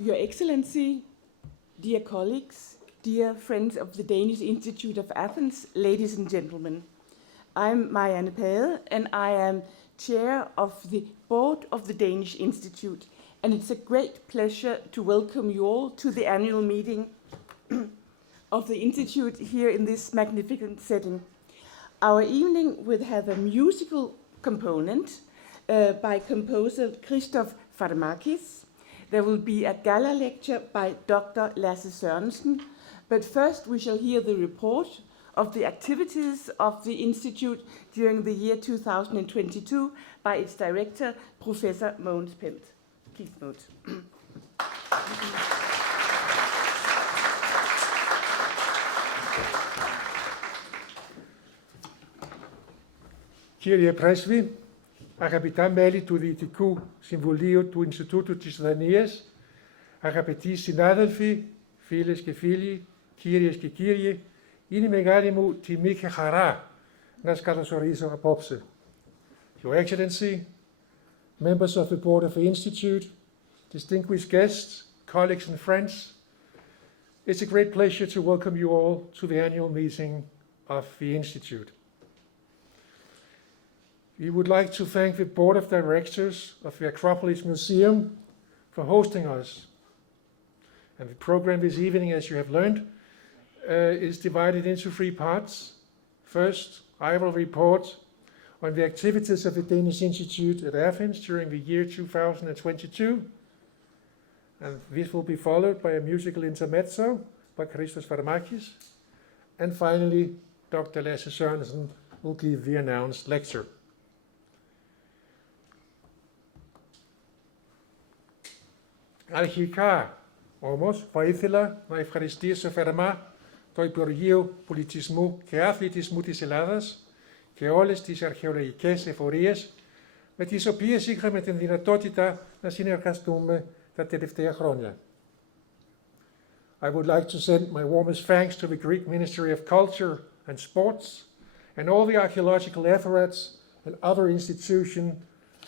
Your Excellency, dear colleagues, dear friends of the Danish Institute of Athens, ladies and gentlemen. I'm Marianne Pade, and I am chair of the board of the Danish Institute, and it's a great pleasure to welcome you all to the annual meeting of the Institute here in this magnificent setting. Our evening will have a musical component by composer Christos Farmakis. There will be a gala lecture by Dr. Lasse Sørensen, but first we shall hear the report of the activities of the Institute during the year 2022 by its director, Professor Mogens Pelt. Please note. Κύριε Πρέσβη, αγαπητά μέλη του Διοικητικού Συμβουλίου του Ινστιτούτου της Δανίας, αγαπητοί συνάδελφοι, φίλες και φίλοι, κύριες και κύριοι, είναι μεγάλη μου τιμή και χαρά να σας καλωσορίσω απόψε. Your Excellency, members of the Board of the Institute, distinguished guests, colleagues and friends, it's a great pleasure to welcome you all to the annual meeting of the Institute. We would like to thank the Board of Directors of the Acropolis Museum for hosting us. And the program this evening, as you have learned, is divided into three parts. First, I will report on the activities of the Danish Institute at Athens during the year 2022. And this will be followed by a musical intermezzo by Christos Farmakis. And finally, Dr. Lasse Sørensen will give the announced lecture. Αρχικά, όμως, θα ήθελα να ευχαριστήσω θερμά το Υπουργείο Πολιτισμού και Αθλητισμού της Ελλάδας και όλες τις αρχαιολογικές εφορίες με τις οποίες είχαμε την δυνατότητα να συνεργαστούμε τα τελευταία χρόνια. I would like to send my warmest thanks to the Greek Ministry of Culture and Sports and all the archaeological efforts and other institutions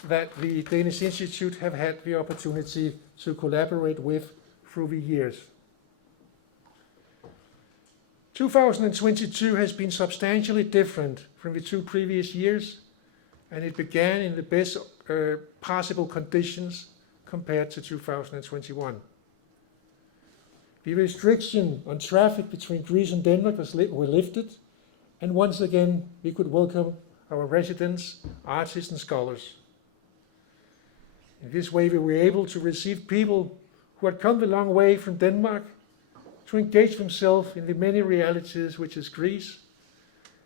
that the Danish Institute have had the opportunity to collaborate with through the years. 2022 has been substantially different from the two previous years, and it began in the best possible conditions compared to 2021. The restriction on traffic between Greece and Denmark were lifted, and once again we could welcome our residents, artists and scholars. In this way, we were able to receive people who had come a long way from Denmark to engage themselves in the many realities which is Greece,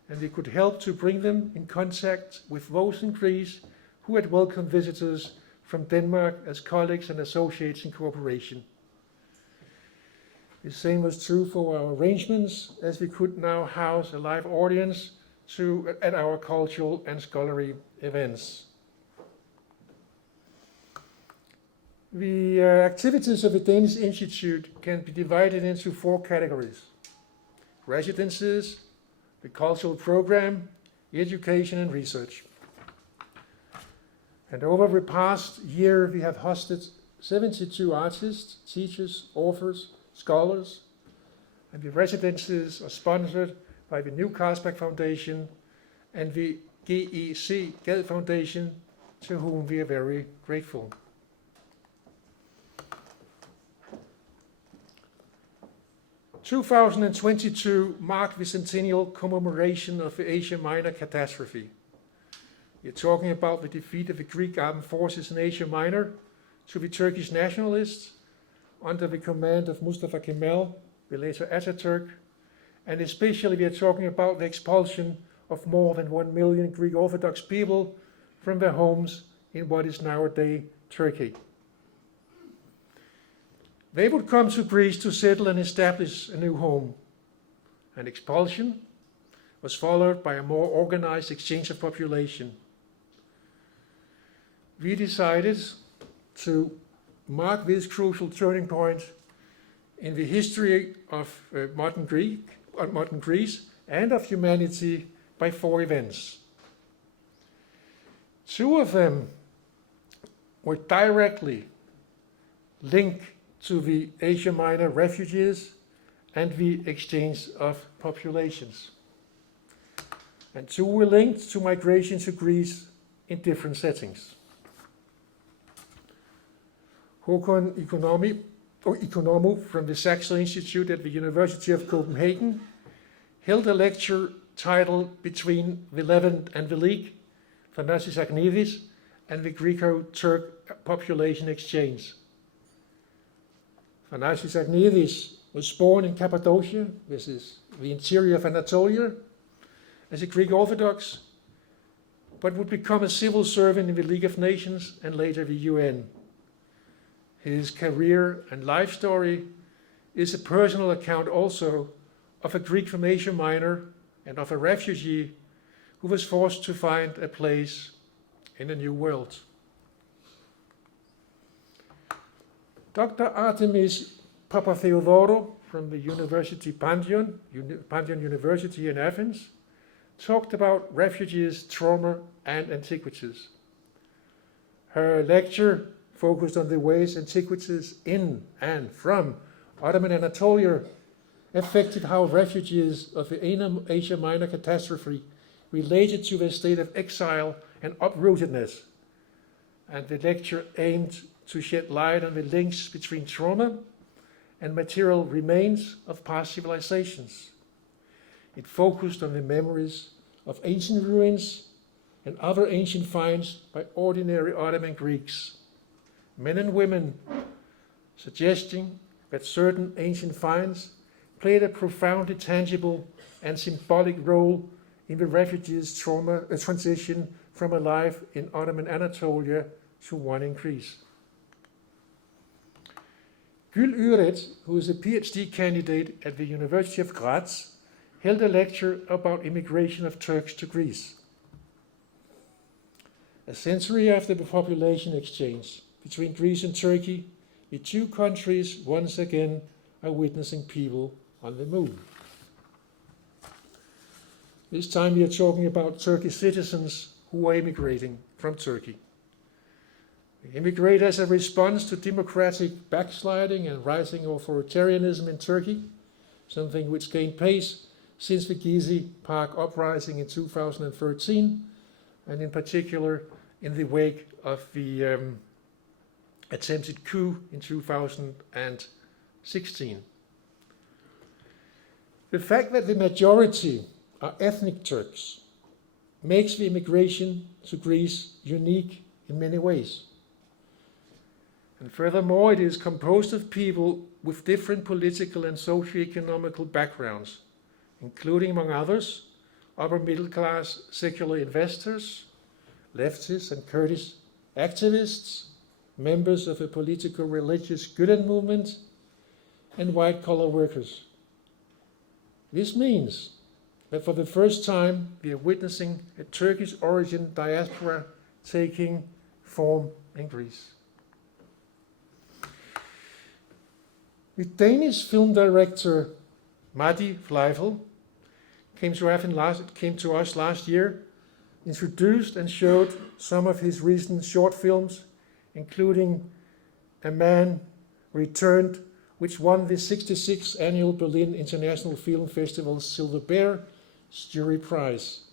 and we could help to bring them in contact with those in Greece who had welcomed visitors from Denmark as colleagues and associates in cooperation. The same was true for our arrangements, as we could now house a live audience at our cultural and scholarly events. The activities of the Danish Institute can be divided into four categories: residences, the cultural program, education and research. And over the past year we have hosted 72 artists, teachers, authors, scholars, and the residences are sponsored by the New Carlsberg Foundation and the GEC Gad Foundation, to whom we are very grateful. 2022 marked the centennial commemoration of the Asia Minor catastrophe. We're talking about the defeat of the Greek armed forces in Asia Minor to the Turkish nationalists under the command of Mustafa Kemal, the later Ataturk, and especially we are talking about the expulsion of more than 1 million Greek Orthodox people from their homes in what is nowadays Turkey. They would come to Greece to settle and establish a new home. An expulsion was followed by a more organized exchange of population. We decided to mark this crucial turning point in the history of modern Greece and of humanity by four events. Two of them were directly linked to the Asia Minor refugees and the exchange of populations. And two were linked to migration to Greece in different settings. Håkon Economou from the Saxo Institute at the University of Copenhagen held a lecture titled Between the Levant and the League, Thanasis Agnidis and the Greco-Turk Population Exchange. Thanasis Agnidis was born in Cappadocia, this is the interior of Anatolia, as a Greek Orthodox, but would become a civil servant in the League of Nations and later the UN. His career and life story is a personal account also of a Greek from Asia Minor and of a refugee who was forced to find a place in a new world. Dr. Artemis Papatheodorou from the University Pandion University in Athens, talked about refugees, trauma, and antiquities. Her lecture focused on the ways antiquities in and from Ottoman Anatolia affected how refugees of the Asia Minor catastrophe related to their state of exile and uprootedness. And the lecture aimed to shed light on the links between trauma and material remains of past civilizations. It focused on the memories of ancient ruins and other ancient finds by ordinary Ottoman Greeks, men and women, suggesting that certain ancient finds played a profoundly tangible and symbolic role in the refugees' transition from a life in Ottoman Anatolia to one in Greece. Gül Üret, who is a PhD candidate at the University of Graz, held a lecture about immigration of Turks to Greece. A century after the population exchange between Greece and Turkey, the two countries once again are witnessing people on the move. This time we are talking about Turkish citizens who are immigrating from Turkey. They immigrate as a response to democratic backsliding and rising authoritarianism in Turkey, something which gained pace since the Gezi Park uprising in 2013, and in particular in the wake of the attempted coup in 2016. The fact that the majority are ethnic Turks makes the immigration to Greece unique in many ways. And furthermore, it is composed of people with different political and socio-economical backgrounds, including, among others, upper middle class secular investors, leftists and Kurdish activists, members of a political religious Gülen movement, and white-collar workers. This means that for the first time we are witnessing a Turkish origin diaspora taking form in Greece. The Danish film director Madi Fleifel came to us last year, introduced and showed some of his recent short films, including A Man Returned, which won the 66th annual Berlin International Film Festival's Silver Bear jury prize.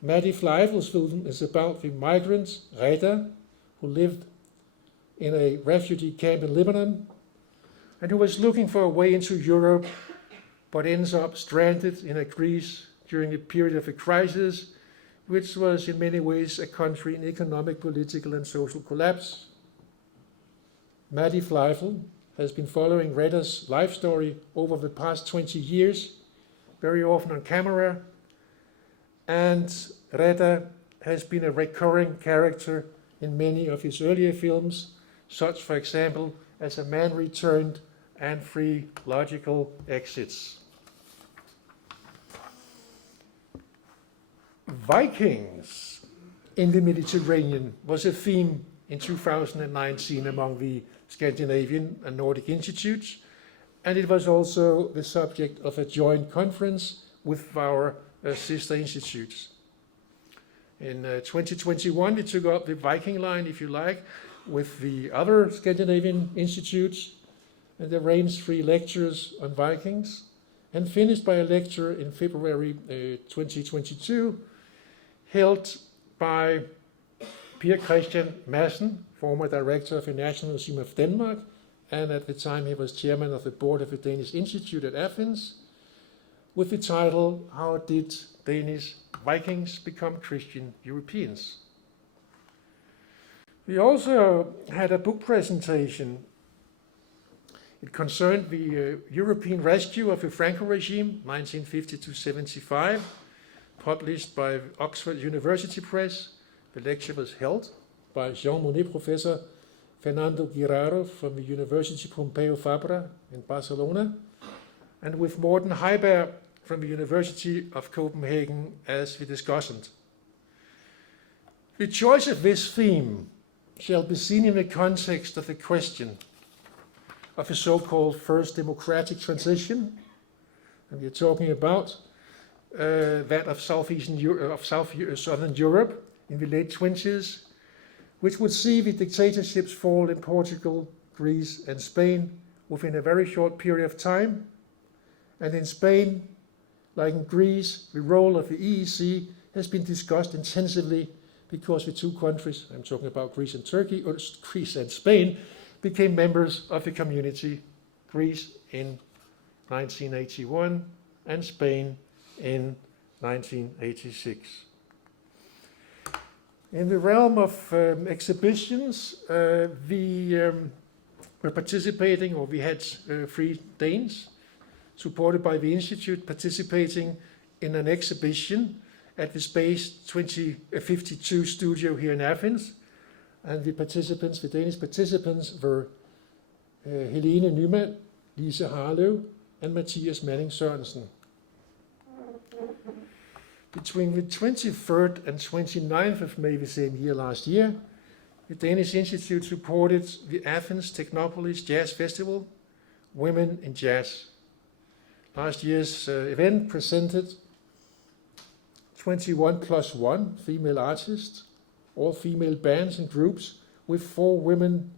Madi Fleifel's film is about the migrant Reda, who lived in a refugee camp in Lebanon and who was looking for a way into Europe, but ends up stranded in a Greece during a period of a crisis, which was in many ways a country in economic, political, and social collapse. Madi Fleifel has been following Reda's life story over the past 20 years, very often on camera, and Reda has been a recurring character in many of his earlier films, such, for example, as A Man Returned and Three Logical Exits. Vikings in the Mediterranean was a theme in 2019 among the Scandinavian and Nordic institutes, and it was also the subject of a joint conference with our sister institutes. In 2021, we took up the Viking line, if you like, with the other Scandinavian institutes and arranged 3 lectures on Vikings, and finished by a lecture in February 2022 held by Per Christian Madsen, former director of the National Museum of Denmark, and at the time he was chairman of the board of the Danish Institute at Athens, with the title, How Did Danish Vikings Become Christian Europeans? We also had a book presentation. It concerned the European rescue of the Franco regime, 1950-75, published by Oxford University Press. The lecture was held by Jean Monnet professor Fernando Guirao from the University Pompeu Fabra in Barcelona, and with Morten Heiberg from the University of Copenhagen as the discussant. The choice of this theme shall be seen in the context of the question of the so-called first democratic transition, and we're talking about that of Southern Europe in the late 20s, which would see the dictatorships fall in Portugal, Greece, and Spain within a very short period of time. And in Spain, like in Greece, the role of the EEC has been discussed intensively because the 2 countries, I'm talking about Greece and Turkey, or Greece and Spain, became members of the community, Greece in 1981 and Spain in 1986. In the realm of exhibitions, we were participating, or we had 3 Danes supported by the Institute participating in an exhibition at the Space 2052 studio here in Athens. And the participants, the Danish participants, were Helene Nyman, Lise Harlev, and Mathias Manning Sørensen. Between the 23rd and 29th of May the same year last year, the Danish Institute supported the Athens Technopolis Jazz Festival, Women in Jazz. Last year's event presented 21 plus 1 female artists, all female bands and groups, with front women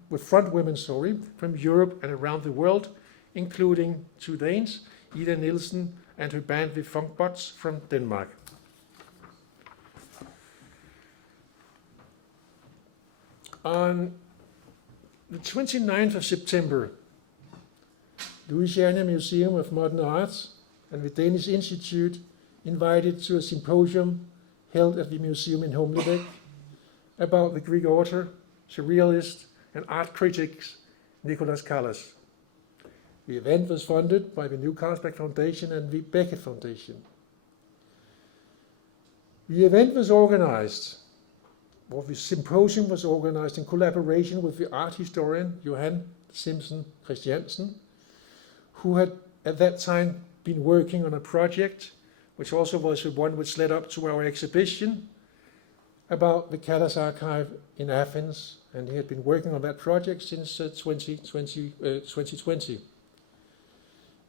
from Europe and around the world, including 2 Danes, Ida Nielsen and her band The Funkbots from Denmark. On the 29th of September, Louisiana Museum of Modern Art and the Danish Institute invited to a symposium held at the museum in Humlebæk about the Greek author, surrealist, and art critic Nicholas Callas. The event was funded by the New Carlsberg Foundation and the Beckett Foundation. The event was organized, or the symposium was organized in collaboration with the art historian Johan Simpson Christiansen, who had at that time been working on a project, which also was the one which led up to our exhibition, about the Callas archive in Athens, and he had been working on that project since 2020.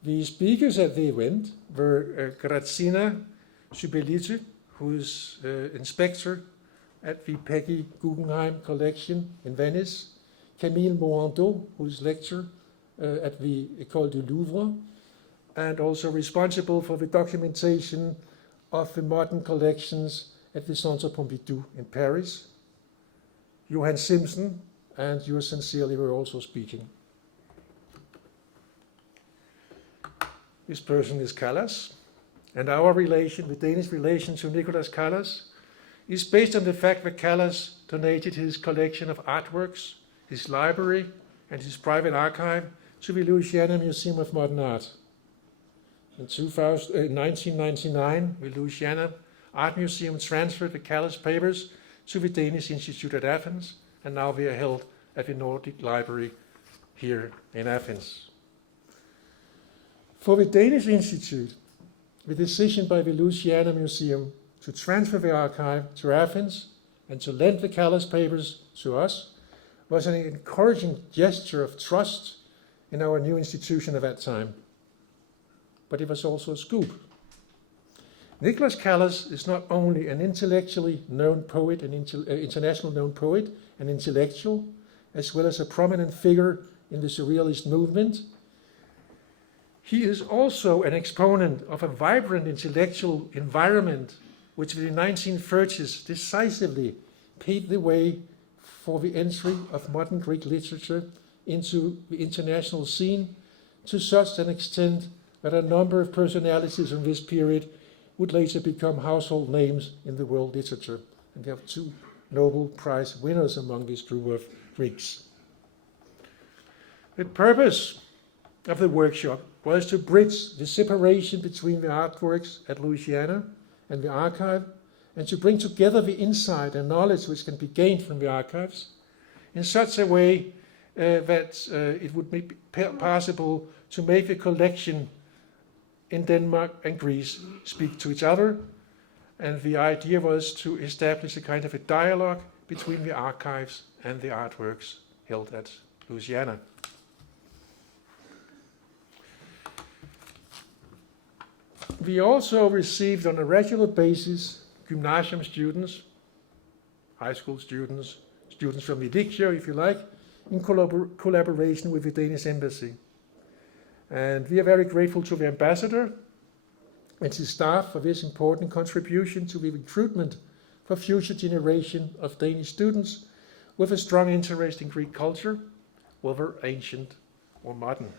The speakers at the event were Grazina Sybelitou, who is inspector at the Peggy Guggenheim Collection in Venice, Camille Morando, who is lecturer at the École du Louvre, and also responsible for the documentation of the modern collections at the Centre Pompidou in Paris. Johan Simpson and yours sincerely were also speaking. This person is Callas, and our relation, the Danish relation to Nicholas Callas, is based on the fact that Callas donated his collection of artworks, his library, and his private archive to the Louisiana Museum of Modern Art. In 1999, the Louisiana Art Museum transferred the Callas papers to the Danish Institute at Athens, and now they are held at the Nordic Library here in Athens. For the Danish Institute, the decision by the Louisiana Museum to transfer the archive to Athens and to lend the Callas papers to us was an encouraging gesture of trust in our new institution at that time. But it was also a scoop. Nicholas Callas is not only an intellectually known poet, an international known poet, an intellectual, as well as a prominent figure in the Surrealist movement. He is also an exponent of a vibrant intellectual environment which in the 1930s decisively paved the way for the entry of modern Greek literature into the international scene to such an extent that a number of personalities from this period would later become household names in the world literature. And we have 2 Nobel Prize winners among this group of Greeks. The purpose of the workshop was to bridge the separation between the artworks at Louisiana and the archive, and to bring together the insight and knowledge which can be gained from the archives in such a way that it would be possible to make the collection in Denmark and Greece speak to each other. And the idea was to establish a kind of a dialogue between the archives and the artworks held at Louisiana. We also received on a regular basis gymnasium students, high school students, students from the Dictio, if you like, in collaboration with the Danish embassy. And we are very grateful to the ambassador and his staff for this important contribution to the recruitment for future generation of Danish students with a strong interest in Greek culture, whether ancient or modern.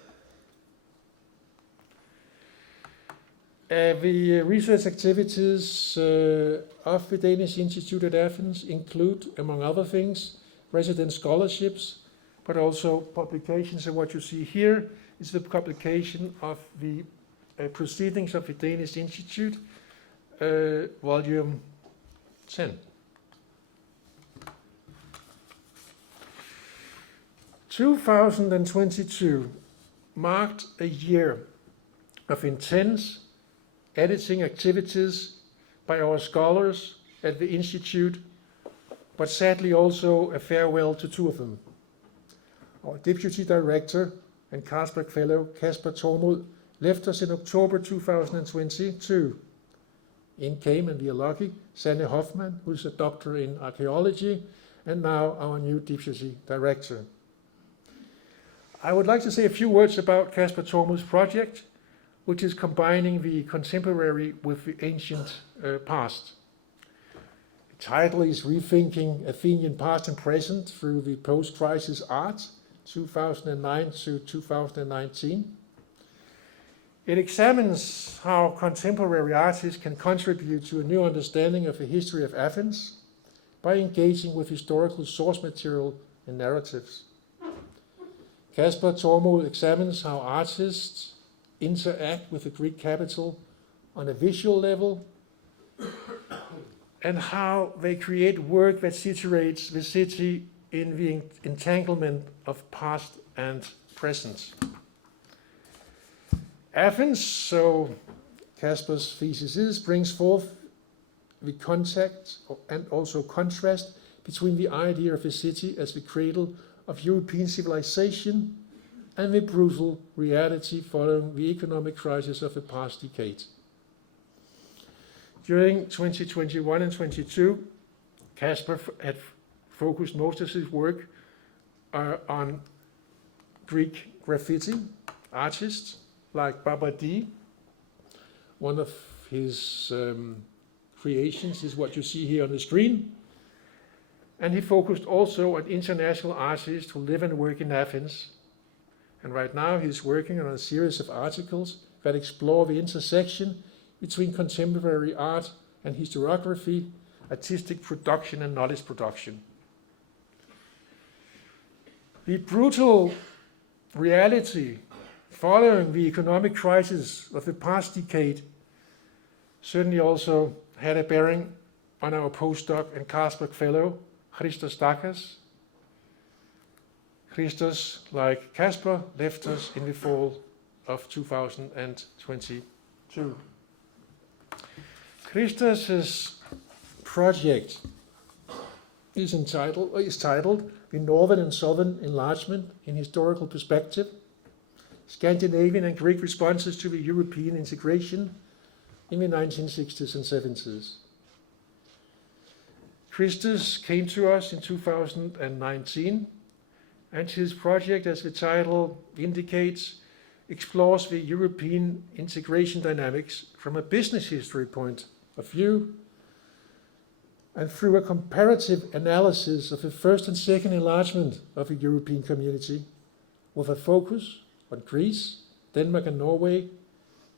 The research activities of the Danish Institute at Athens include, among other things, resident scholarships, but also publications. And what you see here is the publication of the Proceedings of the Danish Institute, volume 10. 2022 marked a year of intense editing activities by our scholars at the Institute, but sadly also a farewell to 2 of them. Our Deputy Director and Carlsberg Fellow, Kasper Tormod, left us in October 2022. In came, and we are lucky, Sanne Hoffmann, who is a doctor in archaeology, and now our new Deputy Director. I would like to say a few words about Kasper Tormod's project, which is combining the contemporary with the ancient past. The title is Rethinking Athenian Past and Present Through the Post-Crisis Art, 2009 to 2019. It examines how contemporary artists can contribute to a new understanding of the history of Athens by engaging with historical source material and narratives. Kasper Tormod examines how artists interact with the Greek capital on a visual level and how they create work that situates the city in the entanglement of past and present. Athens, so Kasper's thesis is, brings forth the contact and also contrast between the idea of the city as the cradle of European civilization and the brutal reality following the economic crisis of the past decade. During 2021 and 22, Kasper had focused most of his work on Greek graffiti artists like Pade. One of his creations is what you see here on the screen. And he focused also on international artists who live and work in Athens. And right now he's working on a series of articles that explore the intersection between contemporary art and historiography, artistic production and knowledge production. The brutal reality following the economic crisis of the past decade certainly also had a bearing on our postdoc and Carlsberg Fellow, Christos Farmakis. Christos, like Kasper, left us in the fall of 2022. Christos' project is titled The Northern and Southern Enlargement in Historical Perspective, Scandinavian and Greek Responses to the European Integration in the 1960s and 70s. Christos came to us in 2019 and his project, as the title indicates, explores the European integration dynamics from a business history point of view and through a comparative analysis of the first and second enlargement of the European community, with a focus on Greece, Denmark and Norway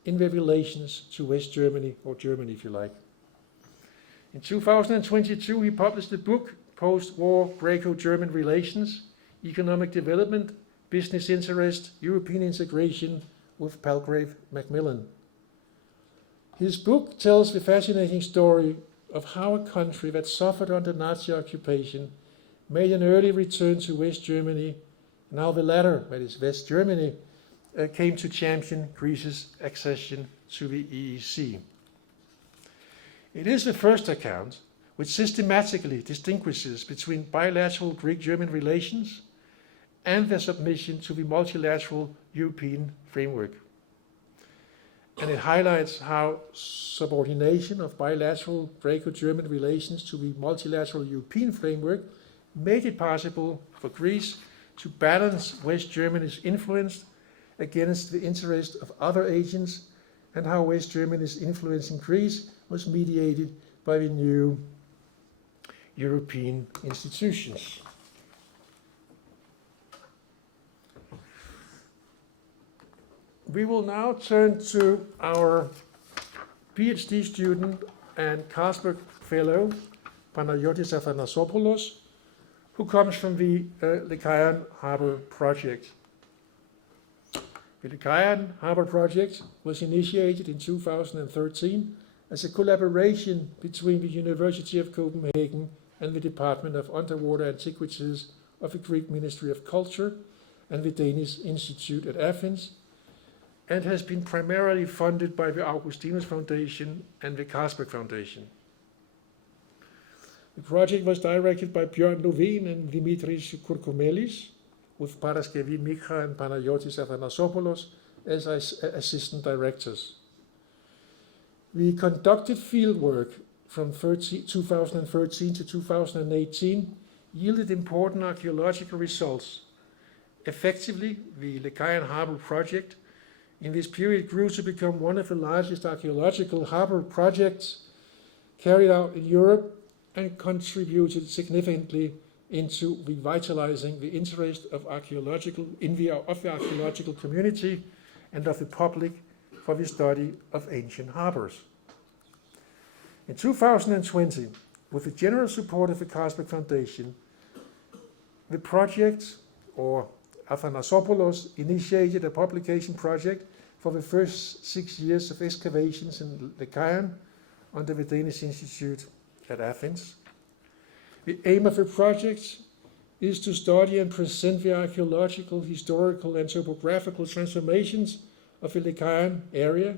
in their relations to West Germany, or Germany if you like. In 2022 he published the book Post-War Greco-German Relations, Economic Development, Business Interest, European Integration with Palgrave Macmillan. His book tells the fascinating story of how a country that suffered under Nazi occupation made an early return to West Germany, and how the latter, that is West Germany, came to champion Greece's accession to the EEC. It is the first account which systematically distinguishes between bilateral Greek-German relations and their submission to the multilateral European framework. And it highlights how subordination of bilateral Greco-German relations to the multilateral European framework made it possible for Greece to balance West Germany's influence against the interest of other agents, and how West Germany's influence in Greece was mediated by the new European institutions. We will now turn to our PhD student and Carlsberg Fellow, Panayotis Athanasopoulos, who comes from the Lycaon Harbour Project. The Lycaon Harbour Project was initiated in 2013 as a collaboration between the University of Copenhagen and the Department of Underwater Antiquities of the Greek Ministry of Culture and the Danish Institute at Athens, and has been primarily funded by the Augustinus Foundation and the Carlsberg Foundation. The project was directed by Björn Lovén and Dimitris Kourkoumelis, with Paraskevi Mikha and Panayotis Athanasopoulos as assistant directors. We conducted fieldwork from 2013 to 2018, yielded important archaeological results. Effectively, the Lycaon Harbour Project in this period grew to become one of the largest archaeological harbour projects carried out in Europe, and contributed significantly into revitalizing the interest of the archaeological community and of the public for the study of ancient harbours. In 2020, with the general support of the Carlsberg Foundation, the project, or Athanasopoulos, initiated a publication project for the first 6 years of excavations in Lycaon under the Danish Institute at Athens. The aim of the project is to study and present the archaeological, historical, and topographical transformations of the Lycaon area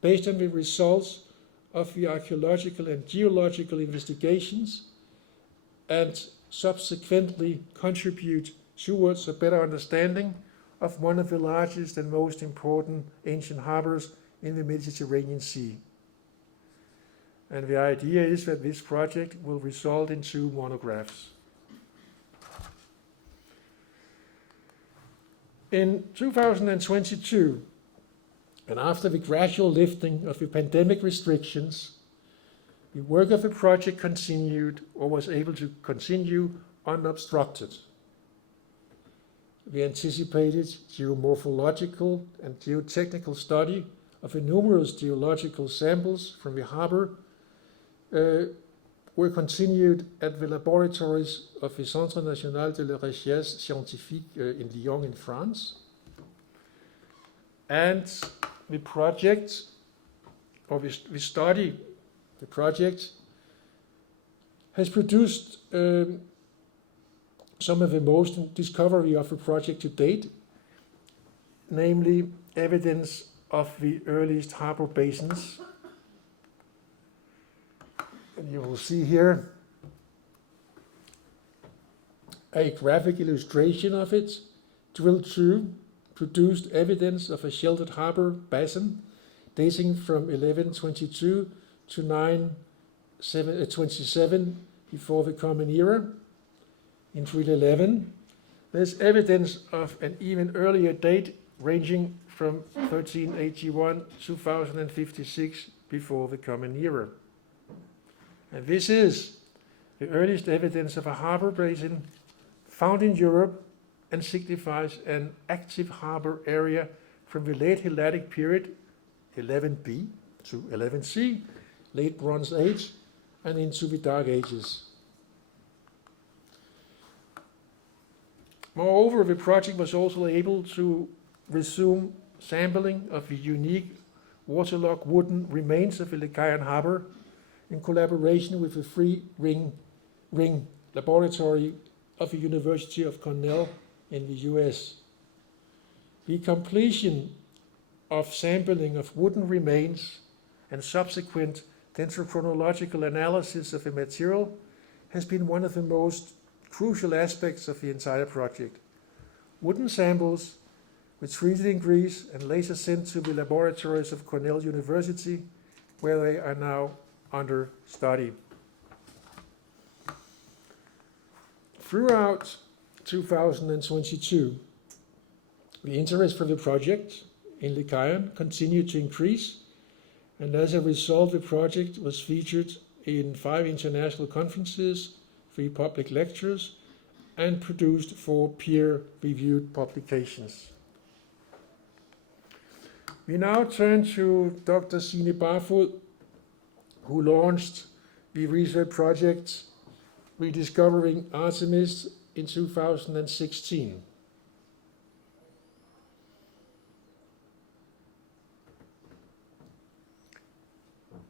based on the results of the archaeological and geological investigations, and subsequently contribute towards a better understanding of one of the largest and most important ancient harbours in the Mediterranean Sea. And the idea is that this project will result in 2 monographs. In 2022, and after the gradual lifting of the pandemic restrictions, the work of the project continued, or was able to continue, unobstructed. The anticipated geomorphological and geotechnical study of the numerous geological samples from the harbour were continued at the laboratories of the Centre National de la Recherche Scientifique in Lyon in France. And the project, or the study, the project, has produced some of the most discovery of the project to date, namely evidence of the earliest harbour basins. And you will see here a graphic illustration of it. Drill 2 produced evidence of a sheltered harbour basin dating from 1122 to 927 before the Common Era. In drill 11, There's evidence of an even earlier date ranging from 1381 to 1056 before the Common Era. And this is the earliest evidence of a harbor basin found in Europe and signifies an active harbor area from the late Helladic period, 11B to 11C, late Bronze Age, and into the Dark Ages. Moreover, the project was also able to resume sampling of the unique waterlogged wooden remains of the Lycaon harbor in collaboration with the Free Ring Laboratory of the University of Cornell in the US. The completion of sampling of wooden remains and subsequent dendrochronological analysis of the material has been one of the most crucial aspects of the entire project. Wooden samples were treated in Greece and later sent to the laboratories of Cornell University, where they are now under study. Throughout 2022, the interest for the project in Lycaon continued to increase, and as a result, the project was featured in 5 international conferences, 3 public lectures, and produced 4 peer-reviewed publications. We now turn to Dr. Signe Barfod, who launched the research project Rediscovering Artemis in 2016.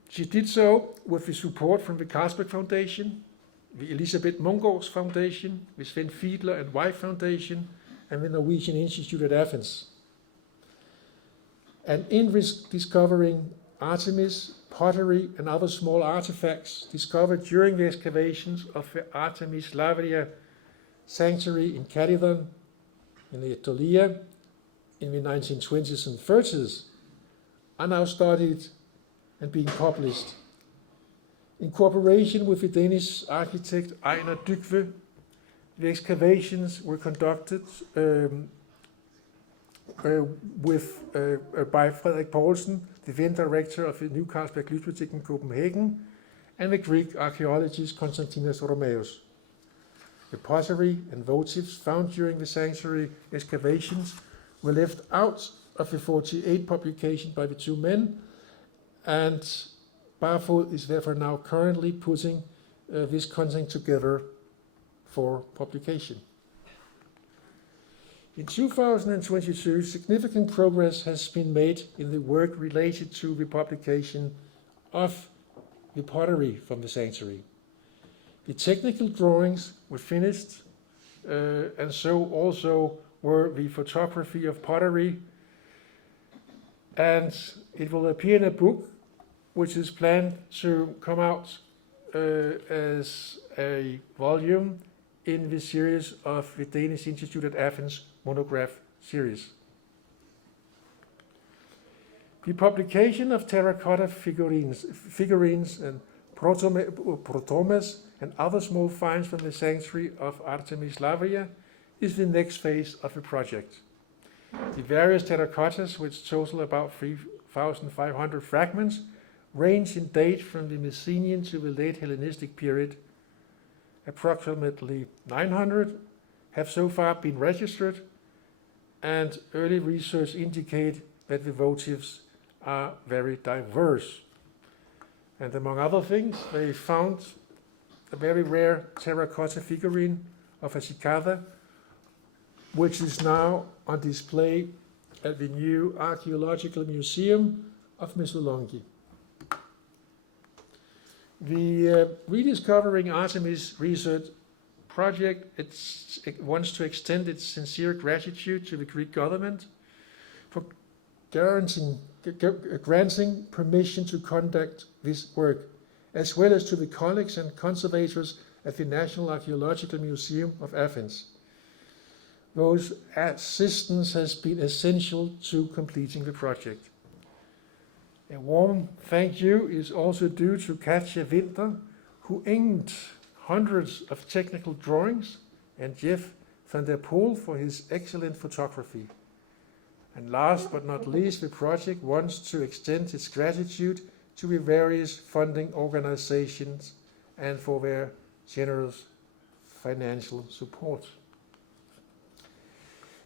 She did so with the support from the Carlsberg Foundation, the Elisabeth Mungårds Foundation, the Sven Fiedler and Wife Foundation, and the Norwegian Institute at Athens. And in discovering Artemis, pottery, and other small artifacts discovered during the excavations of the Artemis Lavria sanctuary in Calydon, in the Aetolia, in the 1920s and 30s, are now studied and being published. In cooperation with the Danish architect Ejnar Dybvad, the excavations were conducted by Frederik Poulsen, the then director of the New Carlsberg Glyptotek in Copenhagen, and the Greek archaeologist Konstantinos Romeos. The pottery and votives found during the sanctuary excavations were left out of the 48 publication by the 2 men, and Barfod is therefore now currently putting this content together for publication. In 2022, significant progress has been made in the work related to the publication of the pottery from the sanctuary. The technical drawings were finished, and so also were the photography of pottery, and it will appear in a book which is planned to come out as a volume in the series of the Danish Institute at Athens monograph series. The publication of terracotta figurines and protomas and other small finds from the sanctuary of Artemis Lavria is the next phase of the project. The various terracottas, which total about 3,500 fragments, range in date from the Mycenaean to the late Hellenistic period. Approximately 900 have so far been registered, and early research indicate that the votives are very diverse. And among other things, they found a very rare terracotta figurine of a cicada, which is now on display at the new Archaeological Museum of Missolonghi. The Rediscovering Artemis research project it wants to extend its sincere gratitude to the Greek government for granting permission to conduct this work, as well as to the colleagues and conservators at the National Archaeological Museum of Athens. Those assistance has been essential to completing the project. A warm thank you is also due to Katja Winter, who inked hundreds of technical drawings, and Jeff van der Poel for his excellent photography. And last but not least, the project wants to extend its gratitude to the various funding organizations and for their generous financial support.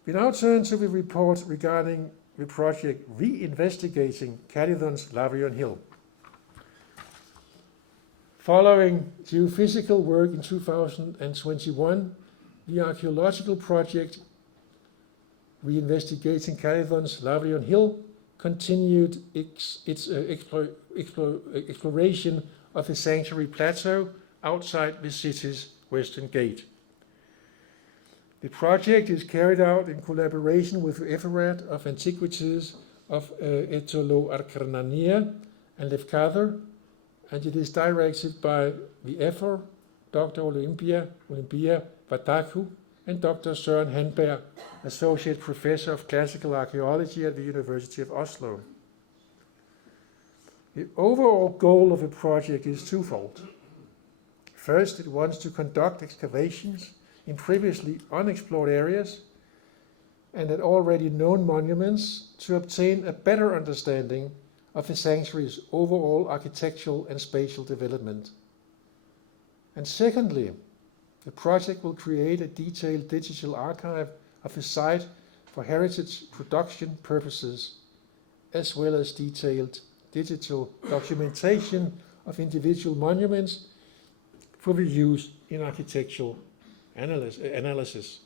We now turn to the report regarding the project Reinvestigating Caledon's Lavrion Hill. Following geophysical work in 2021, the archaeological project Reinvestigating Caledon's Lavrion Hill continued its exploration of the sanctuary plateau outside the city's western gate. The project is carried out in collaboration with the Ephorate of Antiquities of Etolo-Arkarnania and Lefkadr, and it is directed by the Ephor, Dr. Olympia Vataku, and Dr. Søren Handberg, Associate Professor of Classical Archaeology at the University of Oslo. The overall goal of the project is twofold. First, it wants to conduct excavations in previously unexplored areas and at already known monuments to obtain a better understanding of the sanctuary's overall architectural and spatial development. And secondly, the project will create a detailed digital archive of the site for heritage production purposes, as well as detailed digital documentation of individual monuments for the use in architectural analysis.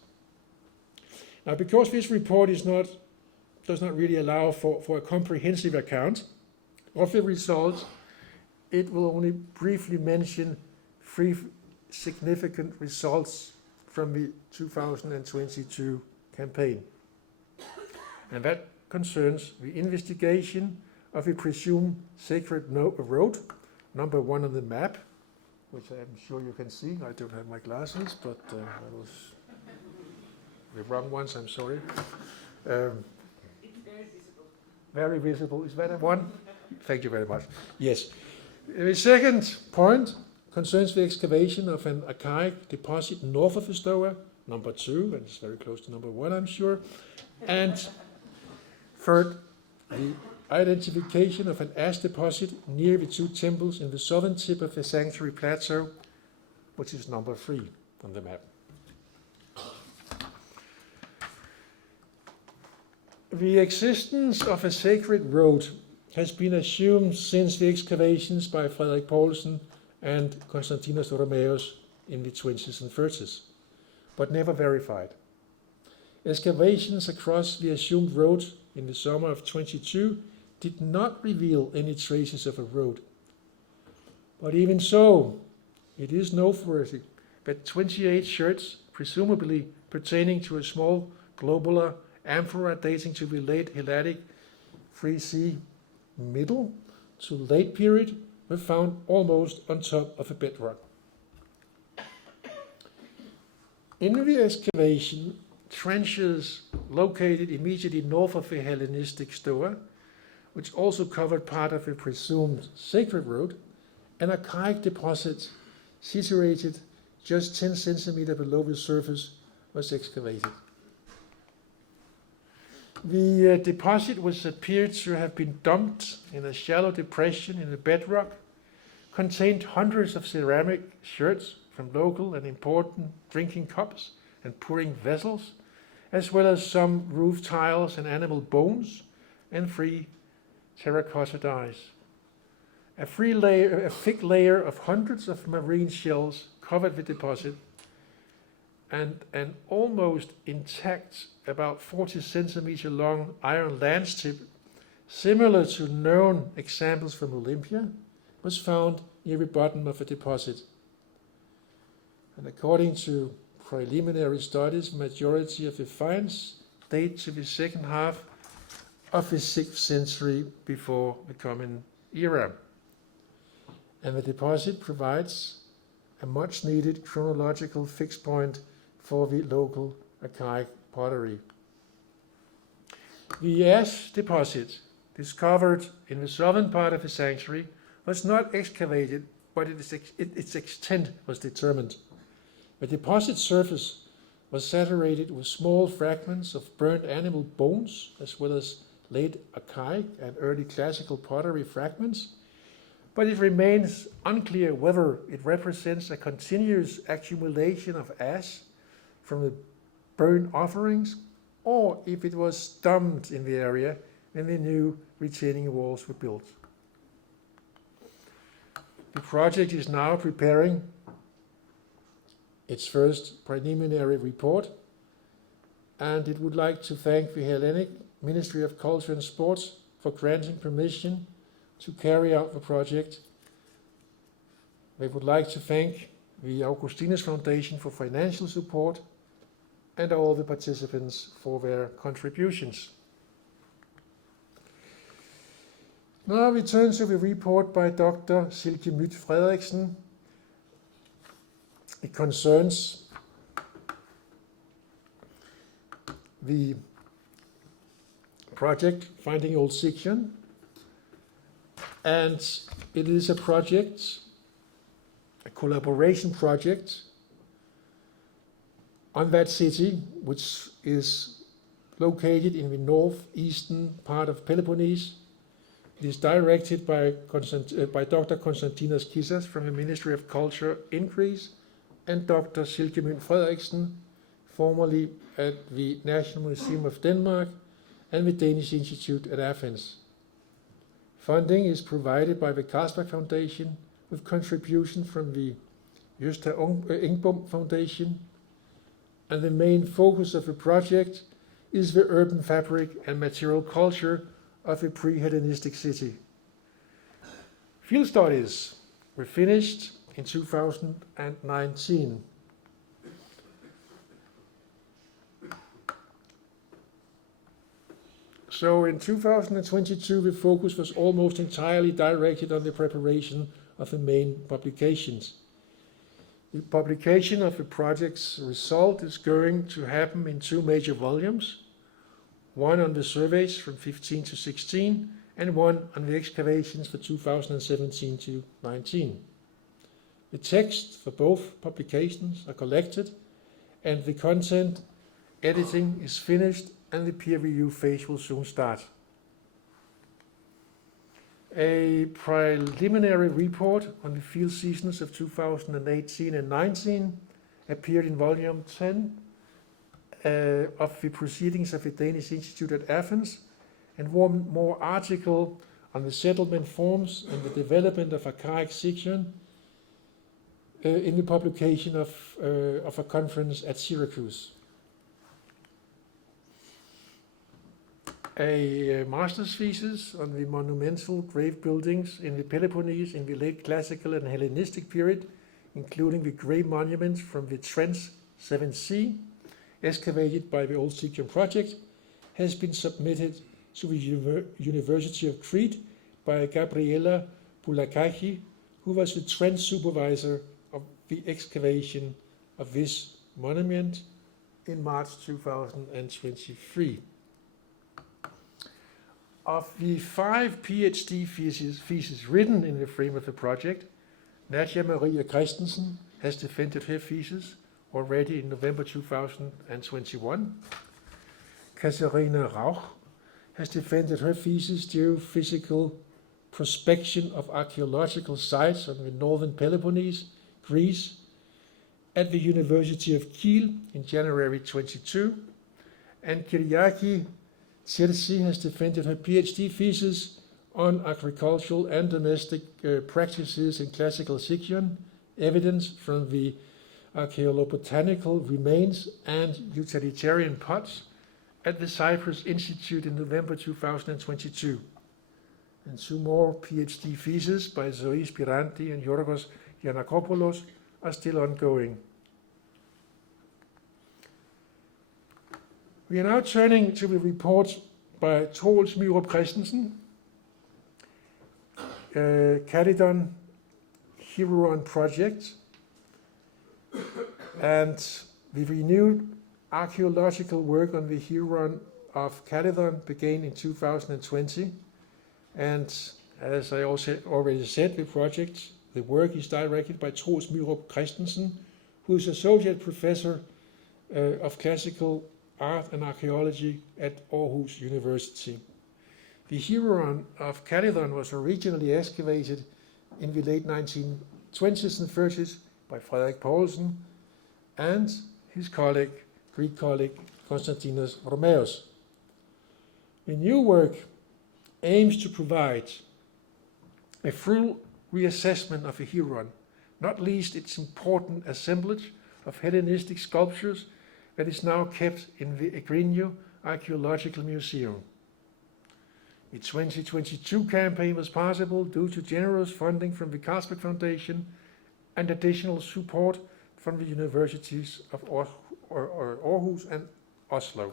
Now, because this report does not really allow for a comprehensive account of the results, it will only briefly mention 3 significant results from the 2022 campaign. And that concerns the investigation of a presumed sacred road, number 1 on the map, which I'm sure you can see. I don't have my glasses, but that was the wrong ones, I'm sorry. It's very visible. Very visible. Is that a 1? Thank you very much. Yes. The second point concerns the excavation of an archaic deposit north of the Stoa, number 2, and it's very close to number 1, I'm sure. And third, the identification of an ash deposit near the 2 temples in the southern tip of the sanctuary plateau, which is number 3 on the map. The existence of a sacred road has been assumed since the excavations by Frederik Poulsen and Konstantinos Romeos in the 20s and 30s, but never verified. Excavations across the assumed road in the summer of 22 did not reveal any traces of a road. But even so, it is noteworthy that 28 sherds, presumably pertaining to a small globular amphora dating to the late Helladic 3C middle to late period, were found almost on top of a bedrock. In the excavation, trenches located immediately north of the Hellenistic Stoa, which also covered part of the presumed sacred road, an archaic deposit situated just 10 centimeters below the surface was excavated. The deposit was appeared to have been dumped in a shallow depression in the bedrock, contained hundreds of ceramic sherds from local and important drinking cups and pouring vessels, as well as some roof tiles and animal bones, and 3 terracotta dies. A thick layer of hundreds of marine shells covered the deposit, and an almost intact, about 40 centimeter long iron lance tip, similar to known examples from Olympia, was found near the bottom of the deposit. And according to preliminary studies, the majority of the finds date to the second half of the 6th century before the Common Era. And the deposit provides a much needed chronological fixed point for the local archaic pottery. The ash deposit, discovered in the southern part of the sanctuary, was not excavated, but its extent was determined. The deposit surface was saturated with small fragments of burnt animal bones, as well as late archaic and early classical pottery fragments, but it remains unclear whether it represents a continuous accumulation of ash from the burnt offerings, or if it was dumped in the area when the new retaining walls were built. The project is now preparing its first preliminary report, and it would like to thank the Hellenic Ministry of Culture and Sports for granting permission to carry out the project. They would like to thank the Augustinus Foundation for financial support and all the participants for their contributions. Now we turn to the report by Dr. Silke Myth Frederiksen. It concerns the project Finding Old Sicyon, and it is a project, a collaboration project on that city, which is located in the northeastern part of Peloponnese. It is directed by Dr. Konstantinos Kissas from the Ministry of Culture in Greece and Dr. Silke Myth Frederiksen, formerly at the National Museum of Denmark and the Danish Institute at Athens. Funding is provided by the Carlsberg Foundation with contribution from the Gösta Engbom Foundation, and the main focus of the project is the urban fabric and material culture of a pre-Hellenistic city. Field studies were finished in 2019. So in 2022, the focus was almost entirely directed on the preparation of the main publications. The publication of the project's result is going to happen in two major volumes, one on the surveys from 15 to 16, and one on the excavations for 2017 to 19. The text for both publications are collected, and the content editing is finished, and the peer review phase will soon start. A preliminary report on the field seasons of 2018 and 19 appeared in volume 10 of the Proceedings of the Danish Institute at Athens, and one more article on the settlement forms and the development of archaic Sicyon in the publication of a conference at Syracuse. A master's thesis on the monumental grave buildings in the Peloponnese in the late classical and Hellenistic period, including the grave monuments from the Trench 7C, excavated by the Old Sicyon project, has been submitted to the University of Crete by Gabriela Boulakaki, who was the trench supervisor of the excavation of this monument in March 2023. Of the 5 PhD theses written in the frame of the project, Nadia Maria Christensen has defended her thesis already in November 2021. Katarina Rauch has defended her thesis Geophysical Prospection of Archaeological Sites on the Northern Peloponnese, Greece, at the University of Kiel in January 22, and Kyriaki Tsirsi has defended her PhD thesis on agricultural and domestic practices in classical Sicyon, evidence from the archaeolobotanical remains and utilitarian pots at the Cyprus Institute in November 2022. And 2 more PhD theses by Zoe Spiranti and Yorgos Giannakopoulos are still ongoing. We are now turning to the report by Troels Myrup Christensen, Calydon Huron project, and the renewed archaeological work on the Huron of Calydon began in 2020, and as I also already said, the work is directed by Troels Myrup Christensen, who is Associate Professor of Classical Art and Archaeology at Aarhus University. The Heron of Calydon was originally excavated in the late 1920s and 30s by Frederik Poulsen and his colleague, Greek colleague Konstantinos Romeos. The new work aims to provide a full reassessment of the Heron, not least its important assemblage of Hellenistic sculptures that is now kept in the Egrinio Archaeological Museum. The 2022 campaign was possible due to generous funding from the Carlsberg Foundation and additional support from the universities of Aarhus and Oslo.